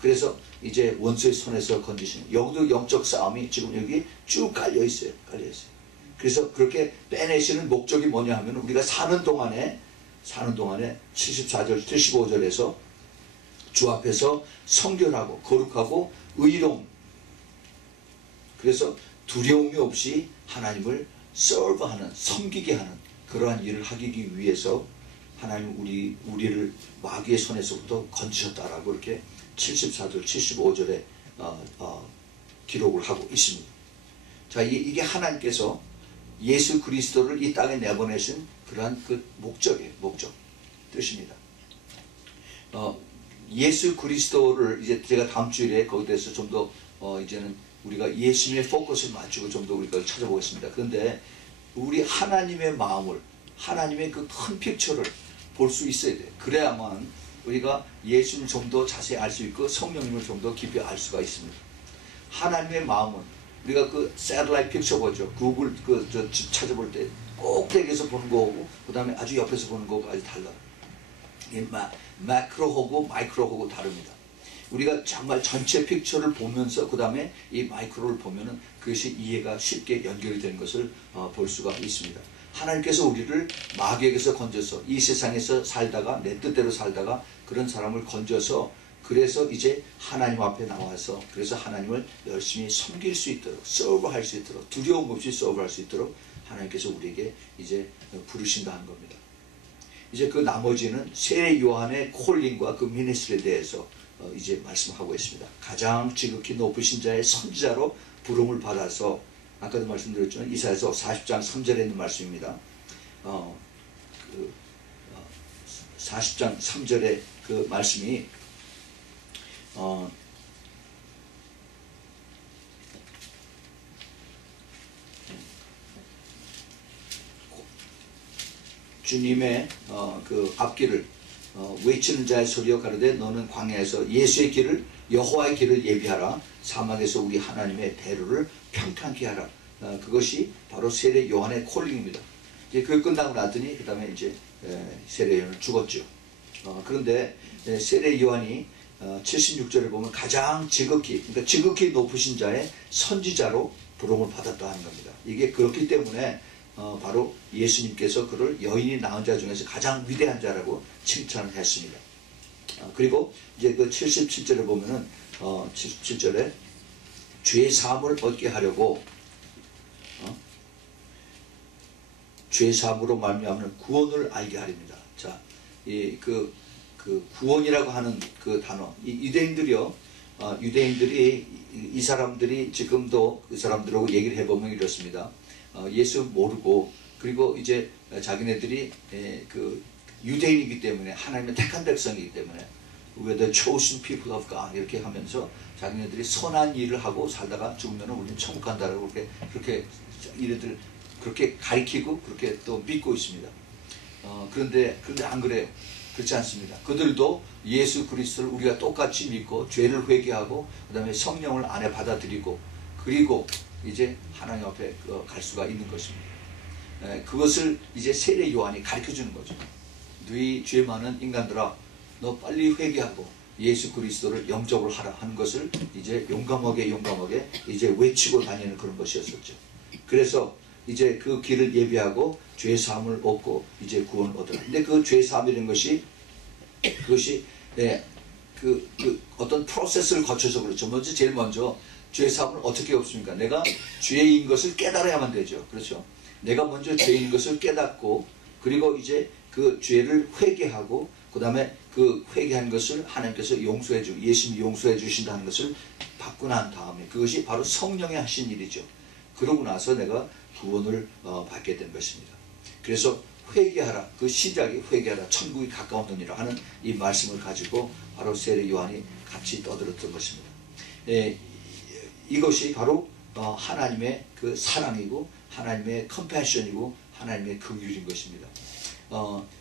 그래서 이제 원수의 손에서 건지시는. 여기도 영적 싸움이 지금 여기 쭉 깔려 있어요. 그래서 그렇게 빼내시는 목적이 뭐냐 하면 우리가 사는 동안에 74절, 75절에서 주 앞에서 성결하고 거룩하고 의로움. 그래서 두려움이 없이 하나님을 서브하는, 섬기게 하는 그러한 일을 하기 위해서 하나님 우리를 마귀의 손에서부터 건지셨다라고 이렇게 74절, 75절에 기록을 하고 있습니다. 자, 이게 하나님께서 예수 그리스도를 이 땅에 내보내신 그러한 그 목적이에요. 뜻입니다. 예수 그리스도를 이제 제가 다음 주일에 거기에 대해서 좀 더 이제는 우리가 예수님의 포커스를 맞추고 좀 더 우리가 찾아보겠습니다. 그런데 우리 하나님의 마음을, 하나님의 그 큰 픽처를 볼 수 있어야 돼. 그래야만 우리가 예수를 좀 더 자세히 알 수 있고 성령님을 좀 더 깊이 알 수가 있습니다. 하나님의 마음은 우리가 그 새틀라이트 픽처 보죠. 구글 집 찾아볼 때 꼭대기에서 보는 거하고 그 다음에 아주 옆에서 보는 거하고 아주 달라요. 마크로하고 마이크로하고 다릅니다. 우리가 정말 전체 픽처를 보면서 그 다음에 이 마이크로를 보면은 그것이 이해가 쉽게 연결이 되는 것을 볼 수가 있습니다. 하나님께서 우리를 마귀에게서 건져서 이 세상에서 살다가 내 뜻대로 살다가 그런 사람을 건져서 그래서 이제 하나님 앞에 나와서 그래서 하나님을 열심히 섬길 수 있도록 서브할 수 있도록 두려움 없이 서브할 수 있도록 하나님께서 우리에게 이제 부르신다 하는 겁니다. 이제 그 나머지는 세례 요한의 콜링과 그 미니스트리에 대해서 이제 말씀하고 있습니다. 가장 지극히 높으신 자의 선지자로 부름을 받아서 아까도 말씀드렸지만 이사야서 40장 3절에 있는 말씀입니다. 40장 3절의 그 말씀이 주님의 그 앞길을 외치는 자의 소리여 가로되 너는 광야에서 예수의 길을 여호와의 길을 예비하라. 사막에서 우리 하나님의 대로를 평탄케 하라. 그것이 바로 세례 요한의 콜링입니다. 이제 그걸 끝나고 나더니 그 다음에 이제 세례 요한은 죽었죠. 그런데 세례 요한이 76절을 보면 가장 지극히 그러니까 지극히 높으신 자의 선지자로 부름을 받았다 하는 겁니다. 이게 그렇기 때문에 바로 예수님께서 그를 여인이 낳은 자 중에서 가장 위대한 자라고 칭찬을 했습니다. 그리고 이제 그 77절에 보면은 77절에 죄 사함을 얻게 하려고 죄 사함으로 말미암는 구원을 알게 하렵니다. 자, 그 구원이라고 하는 그 단어, 유대인들이요, 유대인들이 이 사람들이 지금도 그 사람들하고 얘기를 해보면 이렇습니다. 예수 모르고 그리고 이제 자기네들이 그 유대인이기 때문에 하나님의 택한 백성이기 때문에 We're the chosen people of God 이렇게 하면서 자기네들이 선한 일을 하고 살다가 죽으면 우리는 천국 간다라고 그렇게 이래들 그렇게 가리키고 그렇게 또 믿고 있습니다. 그런데 안 그래요. 그렇지 않습니다. 그들도 예수 그리스도를 우리가 똑같이 믿고 죄를 회개하고 그 다음에 성령을 안에 받아들이고 그리고 이제 하나님 앞에 갈 수가 있는 것입니다. 그것을 이제 세례 요한이 가르쳐주는 거죠. 너희 죄 많은 인간들아 너 빨리 회개하고 예수 그리스도를 영접을 하라 하는 것을 이제 용감하게 이제 외치고 다니는 그런 것이었었죠. 그래서 이제 그 길을 예비하고 죄 사함을 얻고 이제 구원을 얻으라. 근데 그 죄 사함이라는 것이 그것이 그 어떤 프로세스를 거쳐서 그렇죠. 먼저 제일 먼저 죄 사함을 어떻게 얻습니까? 내가 죄인 것을 깨달아야만 되죠. 그렇죠. 내가 먼저 죄인 것을 깨닫고 그리고 이제 그 죄를 회개하고 그 다음에 그 회개한 것을 하나님께서 용서해 주고 예수님이 용서해 주신다는 것을 받고 난 다음에 그것이 바로 성령이 하신 일이죠. 그러고 나서 내가 구원을 받게 된 것입니다. 그래서 회개하라. 그 시작이 회개하라. 천국이 가까운 눈이라 하는 이 말씀을 가지고 바로 세례 요한이 같이 떠들었던 것입니다. 이것이 바로 하나님의 그 사랑이고 하나님의 컴패션이고 하나님의 긍휼인 것입니다.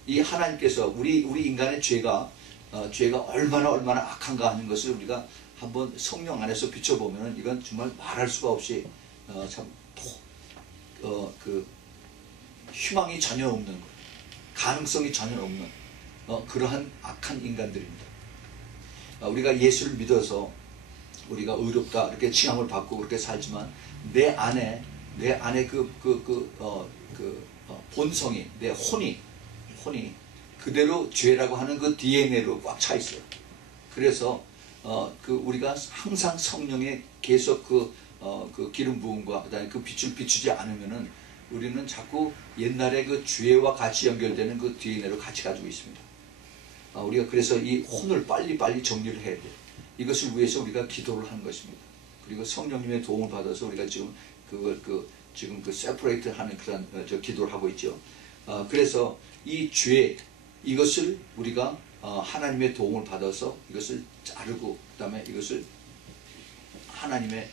이 하나님께서 우리 인간의 죄가 얼마나 악한가 하는 것을 우리가 한번 성령 안에서 비춰보면 이건 정말 말할 수가 없이 참 그 희망이 전혀 없는 것, 가능성이 전혀 없는 그러한 악한 인간들입니다. 우리가 예수를 믿어서 우리가 의롭다 이렇게 칭함을 받고 그렇게 살지만 내 안에 본성이 내 혼이 그대로 죄라고 하는 그 DNA로 꽉 차 있어요. 그래서 우리가 항상 성령에 계속 그 기름 부음과 그다음에 그 빛을 비추지 않으면은 우리는 자꾸 옛날에 그 죄와 같이 연결되는 그 DNA로 같이 가지고 있습니다. 우리가 그래서 이 혼을 빨리 정리를 해야 돼요. 이것을 위해서 우리가 기도를 하는 것입니다. 그리고 성령님의 도움을 받아서 우리가 지금 지금 세퍼레이트 하는 그런 기도를 하고 있죠. 그래서 이 죄 이것을 우리가 하나님의 도움을 받아서 이것을 자르고 그다음에 이것을 하나님의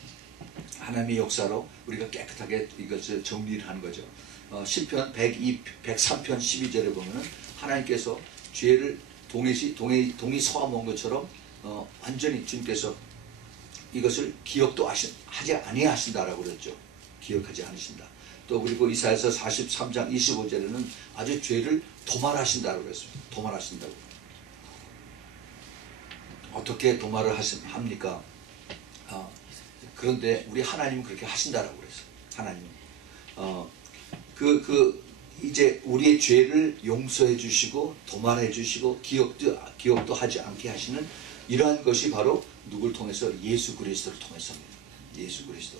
하나님의 역사로 우리가 깨끗하게 이것을 정리를 하는 거죠. 시편 103편 12절에 보면은 하나님께서 죄를 동이 소아먹은 것처럼 완전히 주님께서 이것을 기억도 하지 아니하신다라고 그랬죠. 기억하지 않으신다. 또 그리고 이사야서 43장 25절에는 아주 죄를 도말하신다고 그랬습니다. 도말하신다고. 어떻게 도말을 합니까? 그런데 우리 하나님은 그렇게 하신다라고 그랬어요. 하나님은 이제 우리의 죄를 용서해 주시고 도말해 주시고 기억도 하지 않게 하시는 이러한 것이 바로 누굴 통해서? 예수 그리스도를 통해서입니다. 예수 그리스도.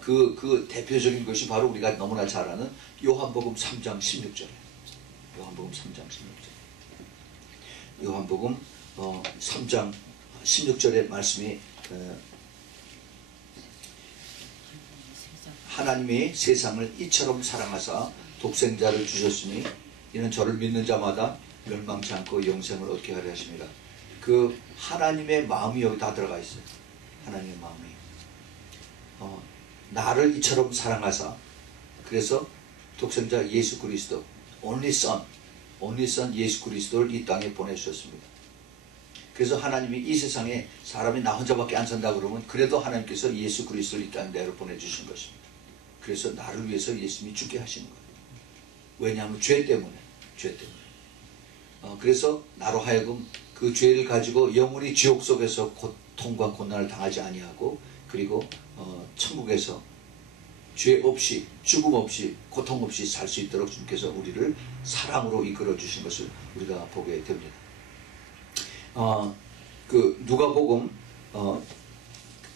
그 대표적인 것이 바로 우리가 너무나 잘 아는 요한복음 3장 16절. 요한복음 3장 16절. 요한복음 3장 16절의 말씀이 하나님이 세상을 이처럼 사랑하사 독생자를 주셨으니 이는 저를 믿는 자마다 멸망치 않고 영생을 얻게 하려 하십니다. 그 하나님의 마음이 여기 다 들어가 있어요. 하나님의 마음이 나를 이처럼 사랑하사, 그래서 독생자 예수 그리스도 only son 예수 그리스도를 이 땅에 보내주셨습니다. 그래서 하나님이 이 세상에 사람이 나 혼자밖에 안 산다 그러면 그래도 하나님께서 예수 그리스도를 이 땅에 내려 보내주신 것입니다. 그래서 나를 위해서 예수님이 죽게 하시는 거예요. 왜냐하면 죄 때문에. 그래서 나로 하여금 그 죄를 가지고 영원히 지옥 속에서 고통과 고난을 당하지 아니하고, 그리고 천국에서 죄 없이 죽음 없이 고통 없이 살 수 있도록 주님께서 우리를 사랑으로 이끌어 주신 것을 우리가 보게 됩니다. 그 누가복음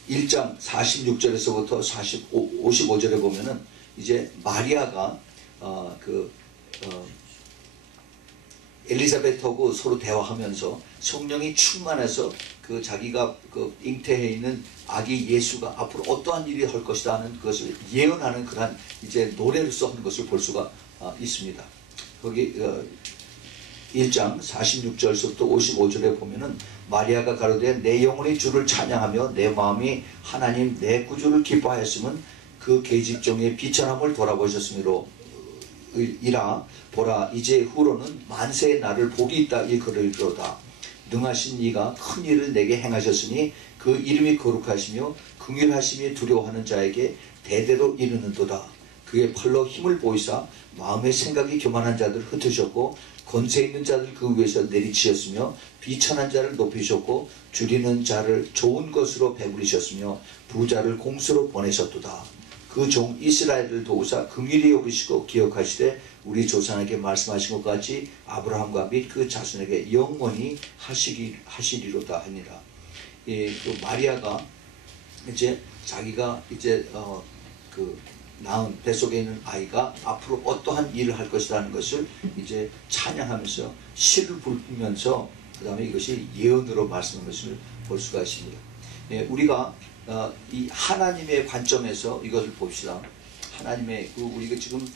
1장 46절에서부터 55절에 보면은 이제 마리아가 엘리사벳하고 서로 대화하면서 성령이 충만해서 그 자기가 그 잉태해 있는 아기 예수가 앞으로 어떠한 일이 할 것이다 하는 것을 예언하는 그러한 이제 노래로서 하는 것을 볼 수가 있습니다. 거기 1장 46절부터 55절에 보면은 마리아가 가로되 내 영혼이 주를 찬양하며 내 마음이 하나님 내 구주를 기뻐하였으면 그 계집종의 비천함을 돌아보셨으므로 이라 보라 이제 후로는 만세의 날을 복이 있다 이그러리로다. 능하신 이가 큰 일을 내게 행하셨으니 그 이름이 거룩하시며 긍휼하심이 두려워하는 자에게 대대로 이르는도다. 그의 팔로 힘을 보이사 마음의 생각이 교만한 자들 흩으셨고 권세 있는 자들 그 위에서 내리치셨으며 비천한 자를 높이셨고 줄이는 자를 좋은 것으로 배부리셨으며 부자를 공수로 보내셨도다. 그 종 이스라엘을 도우사 긍휼히 여기시고 기억하시되 우리 조상에게 말씀하신 것 같이 아브라함과 및 그 자손에게 영원히 하시리로다 하니라. 그 마리아가 이제 자기가 이제 그 낳은 뱃속에 있는 아이가 앞으로 어떠한 일을 할 것이라는 것을 이제 찬양하면서 시를 부르면서 그 다음에 이것이 예언으로 말씀하는 것을 볼 수가 있습니다. 우리가 이 하나님의 관점에서 이것을 봅시다. 하나님의 우리가 지금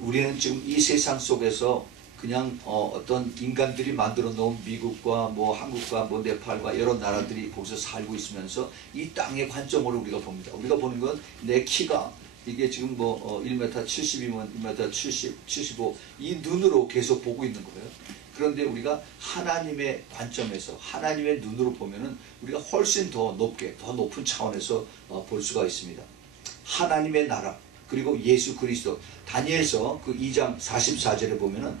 우리는 지금 이 세상 속에서 그냥 어떤 인간들이 만들어 놓은 미국과 뭐 한국과 뭐 네팔과 여러 나라들이 거기서 살고 있으면서 이 땅의 관점으로 우리가 봅니다. 우리가 보는 건 내 키가 이게 지금 뭐 1m 70이면 1m 70, 75 이 눈으로 계속 보고 있는 거예요. 그런데 우리가 하나님의 관점에서 하나님의 눈으로 보면은 우리가 훨씬 더 높게 더 높은 차원에서 볼 수가 있습니다. 하나님의 나라 그리고 예수 그리스도 다니엘서 그 2장 44절에 보면은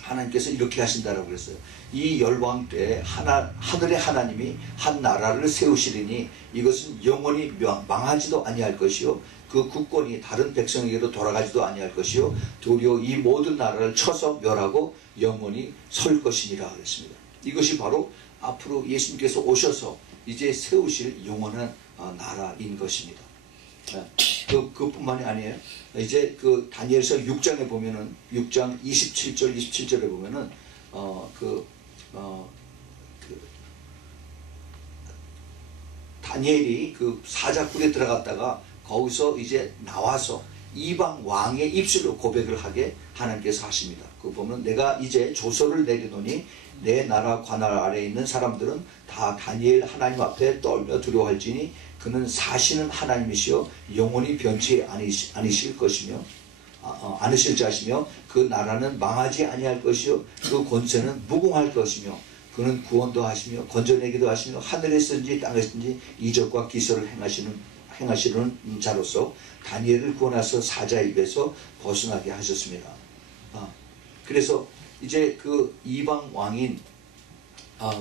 하나님께서 이렇게 하신다라고 그랬어요. 이 열왕 때 하늘의 하나님이 한 나라를 세우시리니 이것은 영원히 망하지도 아니할 것이요 그 국권이 다른 백성에게로 돌아가지도 아니할 것이요 도리어 이 모든 나라를 쳐서 멸하고 영원히 설 것이니라 그랬습니다. 이것이 바로 앞으로 예수님께서 오셔서 이제 세우실 영원한 나라인 것입니다. 그뿐만이 아니에요. 이제 그 다니엘서 6장에 보면은 6장 27절 27절에 보면은 다니엘이 그 사자굴에 들어갔다가 거기서 이제 나와서 이방 왕의 입술로 고백을 하게 하나님께서 하십니다. 그 보면 내가 이제 조서를 내리노니 내 나라 관할 아래에 있는 사람들은 다 다니엘 하나님 앞에 떨며 두려워할지니 그는 사시는 하나님이시여 영원히 변치 아니실 것이며 않으실 자시며 그 나라는 망하지 아니할 것이요 그 권세는 무궁할 것이며 그는 구원도 하시며 건져내기도 하시며 하늘에서든지 땅에서든지 이적과 기사를 행하시는 자로서 다니엘을 구원하셔 사자의 입에서 벗어나게 하셨습니다. 그래서 이제 그 이방 왕인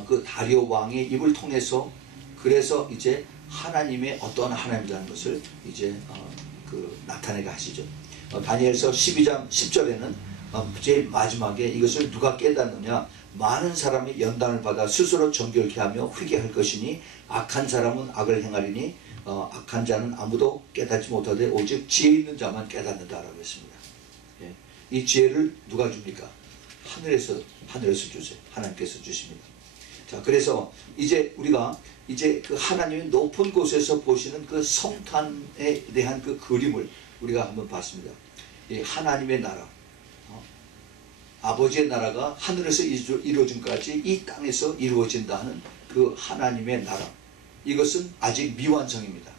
그 다리오 왕의 입을 통해서 그래서 이제 하나님의 어떤 하나님이라는 것을 이제 나타내게 하시죠. 다니엘서 12장 10절에는 제일 마지막에 이것을 누가 깨닫느냐 많은 사람이 연단을 받아 스스로 정결케 하며 회개할 것이니 악한 사람은 악을 행하리니 악한 자는 아무도 깨닫지 못하되 오직 지혜 있는 자만 깨닫는다라고 했습니다. 예. 이 지혜를 누가 줍니까? 하늘에서 주세요. 하나님께서 주십니다. 자, 그래서 이제 우리가 이제 그 하나님의 높은 곳에서 보시는 그 성탄에 대한 그 그림을 우리가 한번 봤습니다. 이 하나님의 나라, 아버지의 나라가 하늘에서 이루어진까지 이 땅에서 이루어진다 하는 그 하나님의 나라. 이것은 아직 미완성입니다.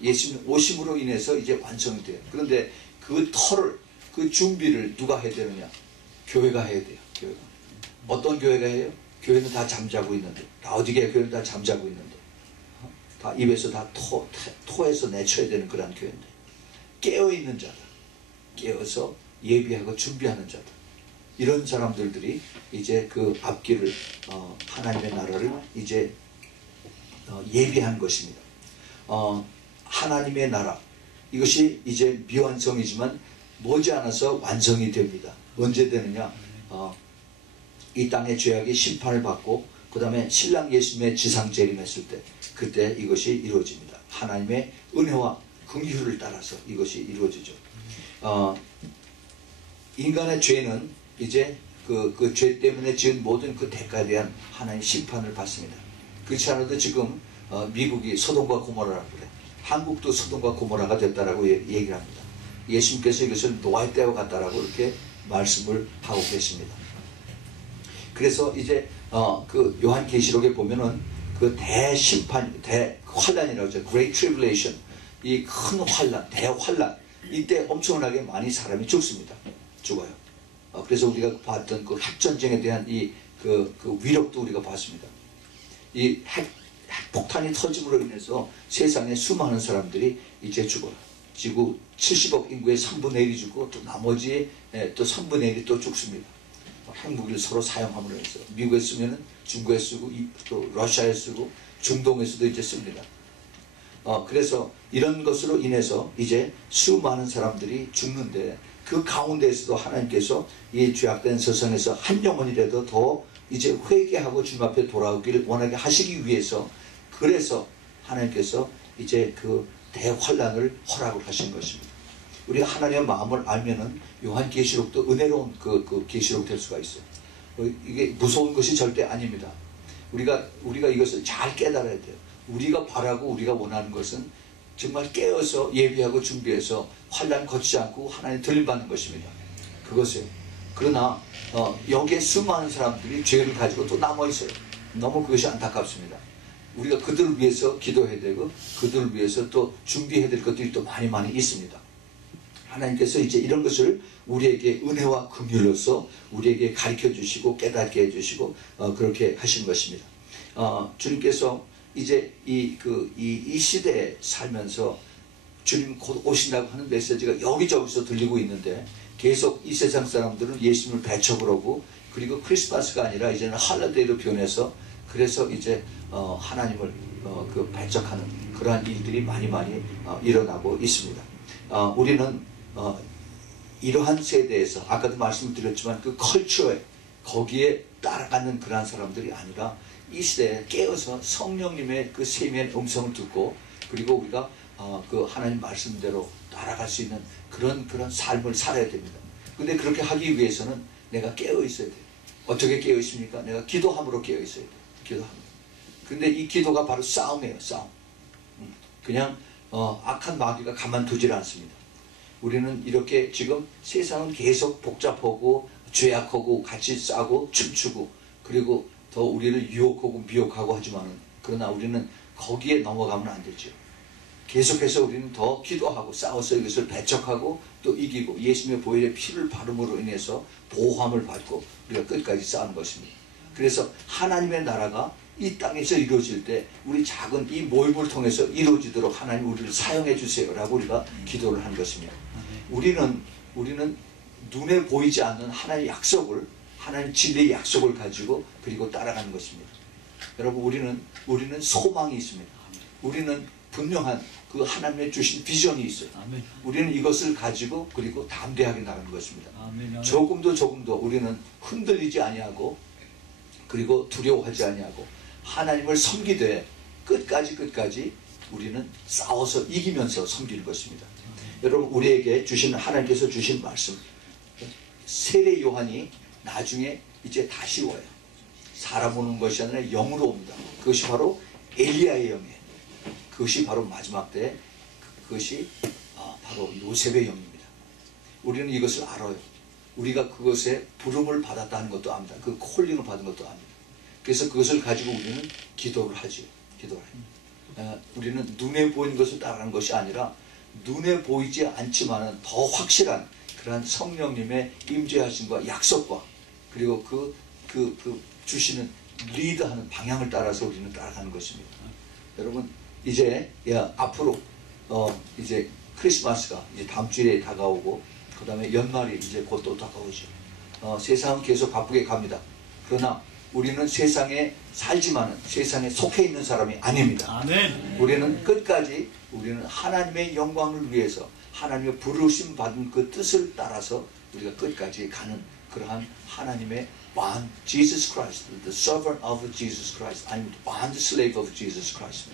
예수님 오심으로 인해서 이제 완성이 돼요. 그런데 그 터를, 그 준비를 누가 해야 되느냐? 교회가 해야 돼요. 교회가. 어떤 교회가 해요? 교회는 다 잠자고 있는데, 라오디게아 교회는 다 잠자고 있는데, 다 입에서 다 토해서 내쳐야 되는 그런 교회인데, 깨어있는 자다. 깨어서 예비하고 준비하는 자다. 이런 사람들이 이제 그 앞길을 하나님의 나라를 이제 예비한 것입니다. 하나님의 나라 이것이 이제 미완성이지만 머지않아서 완성이 됩니다. 언제 되느냐? 이 땅의 죄악이 심판을 받고 그 다음에 신랑 예수님의 지상 재림했을 때 그때 이것이 이루어집니다. 하나님의 은혜와 긍휼을 따라서 이것이 이루어지죠. 인간의 죄는 이제 그 죄 때문에 지은 모든 그 대가에 대한 하나님의 심판을 받습니다. 그렇지 않아도 지금 미국이 소돔과 고모라라고 그래. 한국도 소돔과 고모라가 됐다라고 얘기를 합니다. 예수님께서 이것을 노아의 때와 같다라고 이렇게 말씀을 하고 계십니다. 그래서 이제 그 요한계시록에 보면은 그 대심판, 대환란이라고 하죠. Great Tribulation. 이 큰 환란, 대환란. 이때 엄청나게 많이 사람이 죽습니다. 죽어요. 그래서 우리가 봤던 그 핵전쟁에 대한 그 위력도 우리가 봤습니다. 이 핵폭탄이 터짐으로 인해서 세상에 수많은 사람들이 이제 죽어요. 지구 70억 인구의 3분의 1이 죽고 또 나머지 또 3분의 1이 또 죽습니다. 핵무기를 서로 사용함으로 해서 미국에 쓰면은 중국에 쓰고 또 러시아에 쓰고 중동에서도 이제 씁니다. 그래서 이런 것으로 인해서 이제 수많은 사람들이 죽는데 그 가운데에서도 하나님께서 이 죄악된 세상에서 한 영혼이라도 더 이제 회개하고 주님 앞에 돌아오기를 원하게 하시기 위해서 그래서 하나님께서 이제 그 대환란을 허락을 하신 것입니다. 우리가 하나님의 마음을 알면은 요한계시록도 은혜로운 그 계시록 될 수가 있어요. 이게 무서운 것이 절대 아닙니다. 우리가 이것을 잘 깨달아야 돼요. 우리가 바라고 우리가 원하는 것은 정말 깨어서 예비하고 준비해서 환난 거치지 않고 하나님 들림받는 것입니다. 그것이에요. 그러나 여기에 수많은 사람들이 죄를 가지고 또 남아있어요. 너무 그것이 안타깝습니다. 우리가 그들을 위해서 기도해야 되고 그들을 위해서 또 준비해야 될 것들이 또 많이 있습니다. 하나님께서 이제 이런 것을 우리에게 은혜와 긍휼로서 우리에게 가르쳐 주시고 깨닫게 해주시고 그렇게 하신 것입니다. 주님께서 이제 이 시대에 살면서 주님 곧 오신다고 하는 메시지가 여기저기서 들리고 있는데 계속 이 세상 사람들은 예수님을 배척을 하고 그리고 크리스마스가 아니라 이제는 할러데이로 변해서 그래서 이제 하나님을 그 배척하는 그러한 일들이 많이 일어나고 있습니다. 우리는 이러한 세대에서 아까도 말씀드렸지만 그 컬처에 거기에 따라가는 그러한 사람들이 아니라 이 시대에 깨어서 성령님의 그 세미한 음성을 듣고 그리고 우리가 그 하나님 말씀대로 따라갈 수 있는 그런 삶을 살아야 됩니다. 근데 그렇게 하기 위해서는 내가 깨어 있어야 돼요. 어떻게 깨어 있습니까? 내가 기도함으로 깨어 있어야 돼요. 기도함으로. 근데 이 기도가 바로 싸움이에요. 싸움. 그냥 악한 마귀가 가만두질 않습니다. 우리는 이렇게 지금 세상은 계속 복잡하고 죄악하고 같이 싸고 춤추고 그리고 더 우리를 유혹하고 미혹하고 하지만은 그러나 우리는 거기에 넘어가면 안 되죠. 계속해서 우리는 더 기도하고 싸워서 이것을 배척하고 또 이기고 예수님의 보혈의 피를 바름으로 인해서 보호함을 받고 우리가 끝까지 싸우는 것입니다. 그래서 하나님의 나라가 이 땅에서 이루어질 때 우리 작은 이 모임을 통해서 이루어지도록 하나님 우리를 사용해 주세요 라고 우리가 기도를 한 것입니다. 우리는 눈에 보이지 않는 하나님의 약속을 하나님 진리의 약속을 가지고 그리고 따라가는 것입니다. 여러분 우리는 소망이 있습니다. 우리는 분명한 그 하나님의 주신 비전이 있어요. 아멘. 우리는 이것을 가지고 그리고 담대하게 나가는 것입니다. 아멘. 조금도 우리는 흔들리지 아니하고 그리고 두려워하지 아니하고 하나님을 섬기되 끝까지 우리는 싸워서 이기면서 섬기는 것입니다. 여러분 우리에게 주신 하나님께서 주신 말씀 세례 요한이 나중에 이제 다시 와요. 사람 오는 것이 아니라 영으로 옵니다. 그것이 바로 엘리야의 영이에요. 그것이 바로 마지막 때 그것이 바로 요셉의 영입니다. 우리는 이것을 알아요. 우리가 그것에 부름을 받았다는 것도 압니다. 그 콜링을 받은 것도 압니다. 그래서 그것을 가지고 우리는 기도를 하죠. 우리는 눈에 보이는 것을 따라가는 것이 아니라 눈에 보이지 않지만은 더 확실한 그러한 성령님의 임재하심과 약속과 그리고 그 주시는 리드하는 방향을 따라서 우리는 따라가는 것입니다. 여러분 이제 앞으로 이제 크리스마스가 이제 다음 주에 다가오고 그 다음에 연말이 이제 곧 또 다가오죠. 세상은 계속 바쁘게 갑니다. 그러나 우리는 세상에 살지만은 세상에 속해 있는 사람이 아닙니다. 아멘. 우리는 끝까지 우리는 하나님의 영광을 위해서 하나님의 부르심 받은 그 뜻을 따라서 우리가 끝까지 가는 그러한 하나님의 bond Jesus Christ, the servant of Jesus Christ, 아니면 bond slave of Jesus Christ.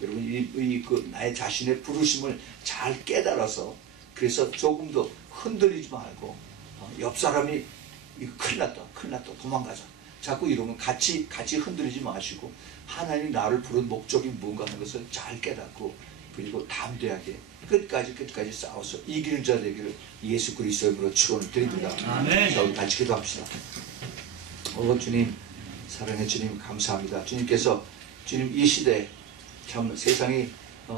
여러분 그 나의 자신의 부르심을 잘 깨달아서 그래서 조금 더 흔들리지 말고 옆 사람이 이거 큰일 났다 도망가자. 자꾸 이러면 같이 흔들리지 마시고 하나님이 나를 부른 목적이 뭔가 하는 것을 잘 깨닫고 그리고 담대하게 끝까지 싸워서 이기는 자 되기를 예수 그리스도의 이름으로 축원을 드립니다. 아멘. 자, 우리 같이 기도합시다. 주님 사랑의 주님 감사합니다. 주님께서 주님 이 시대에 참 세상이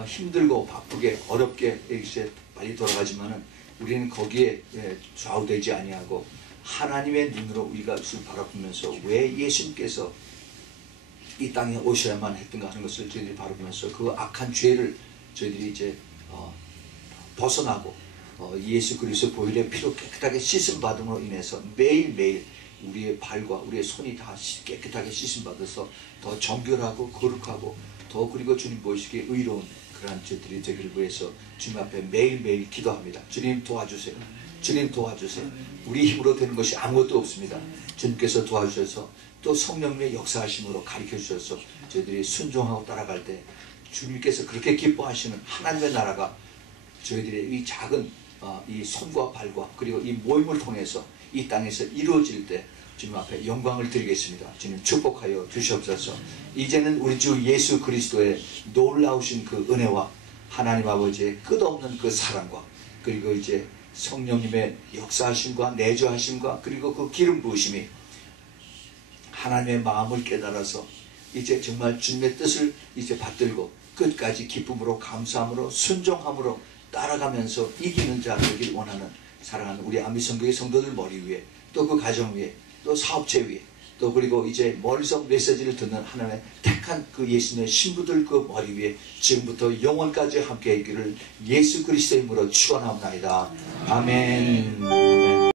힘들고 바쁘게 어렵게 이제 빨리 돌아가지만은 우리는 거기에 좌우되지 아니하고 하나님의 눈으로 우리가 그것을 바라보면서 왜 예수님께서 이 땅에 오셔야만 했던가 하는 것을 저희들이 바라보면서 그 악한 죄를 저희들이 이제 벗어나고 예수 그리스도 보혈의 피로 깨끗하게 씻음 받음으로 인해서 매일매일 우리의 발과 우리의 손이 다 깨끗하게 씻음 받아서 더 정결하고 거룩하고 더 그리고 주님 보시기에 의로운 그러한 죄들이 되기를 위해서 주님 앞에 매일매일 기도합니다. 주님 도와주세요. 주님 도와주세요. 우리 힘으로 되는 것이 아무것도 없습니다. 주님께서 도와주셔서 또 성령님의 역사하심으로 가르쳐 주셔서 저희들이 순종하고 따라갈 때 주님께서 그렇게 기뻐하시는 하나님의 나라가 저희들의 이 작은 이 손과 발과 그리고 이 모임을 통해서 이 땅에서 이루어질 때 주님 앞에 영광을 드리겠습니다. 주님 축복하여 주시옵소서. 이제는 우리 주 예수 그리스도의 놀라우신 그 은혜와 하나님 아버지의 끝없는 그 사랑과 그리고 이제 성령님의 역사하심과 내주하심과 그리고 그 기름 부으심이 하나님의 마음을 깨달아서 이제 정말 주님의 뜻을 이제 받들고 끝까지 기쁨으로 감사함으로 순종함으로 따라가면서 이기는 자 되길 원하는 사랑하는 우리 아미성교의 성도들 머리 위에 또 그 가정 위에 또 사업체 위에 또 그리고 이제 멀리서 메시지를 듣는 하나님의 택한 그 예수님의 신부들 그 머리 위에 지금부터 영원까지 함께 있기를 예수 그리스도의 이름으로 축원합니다. 아멘.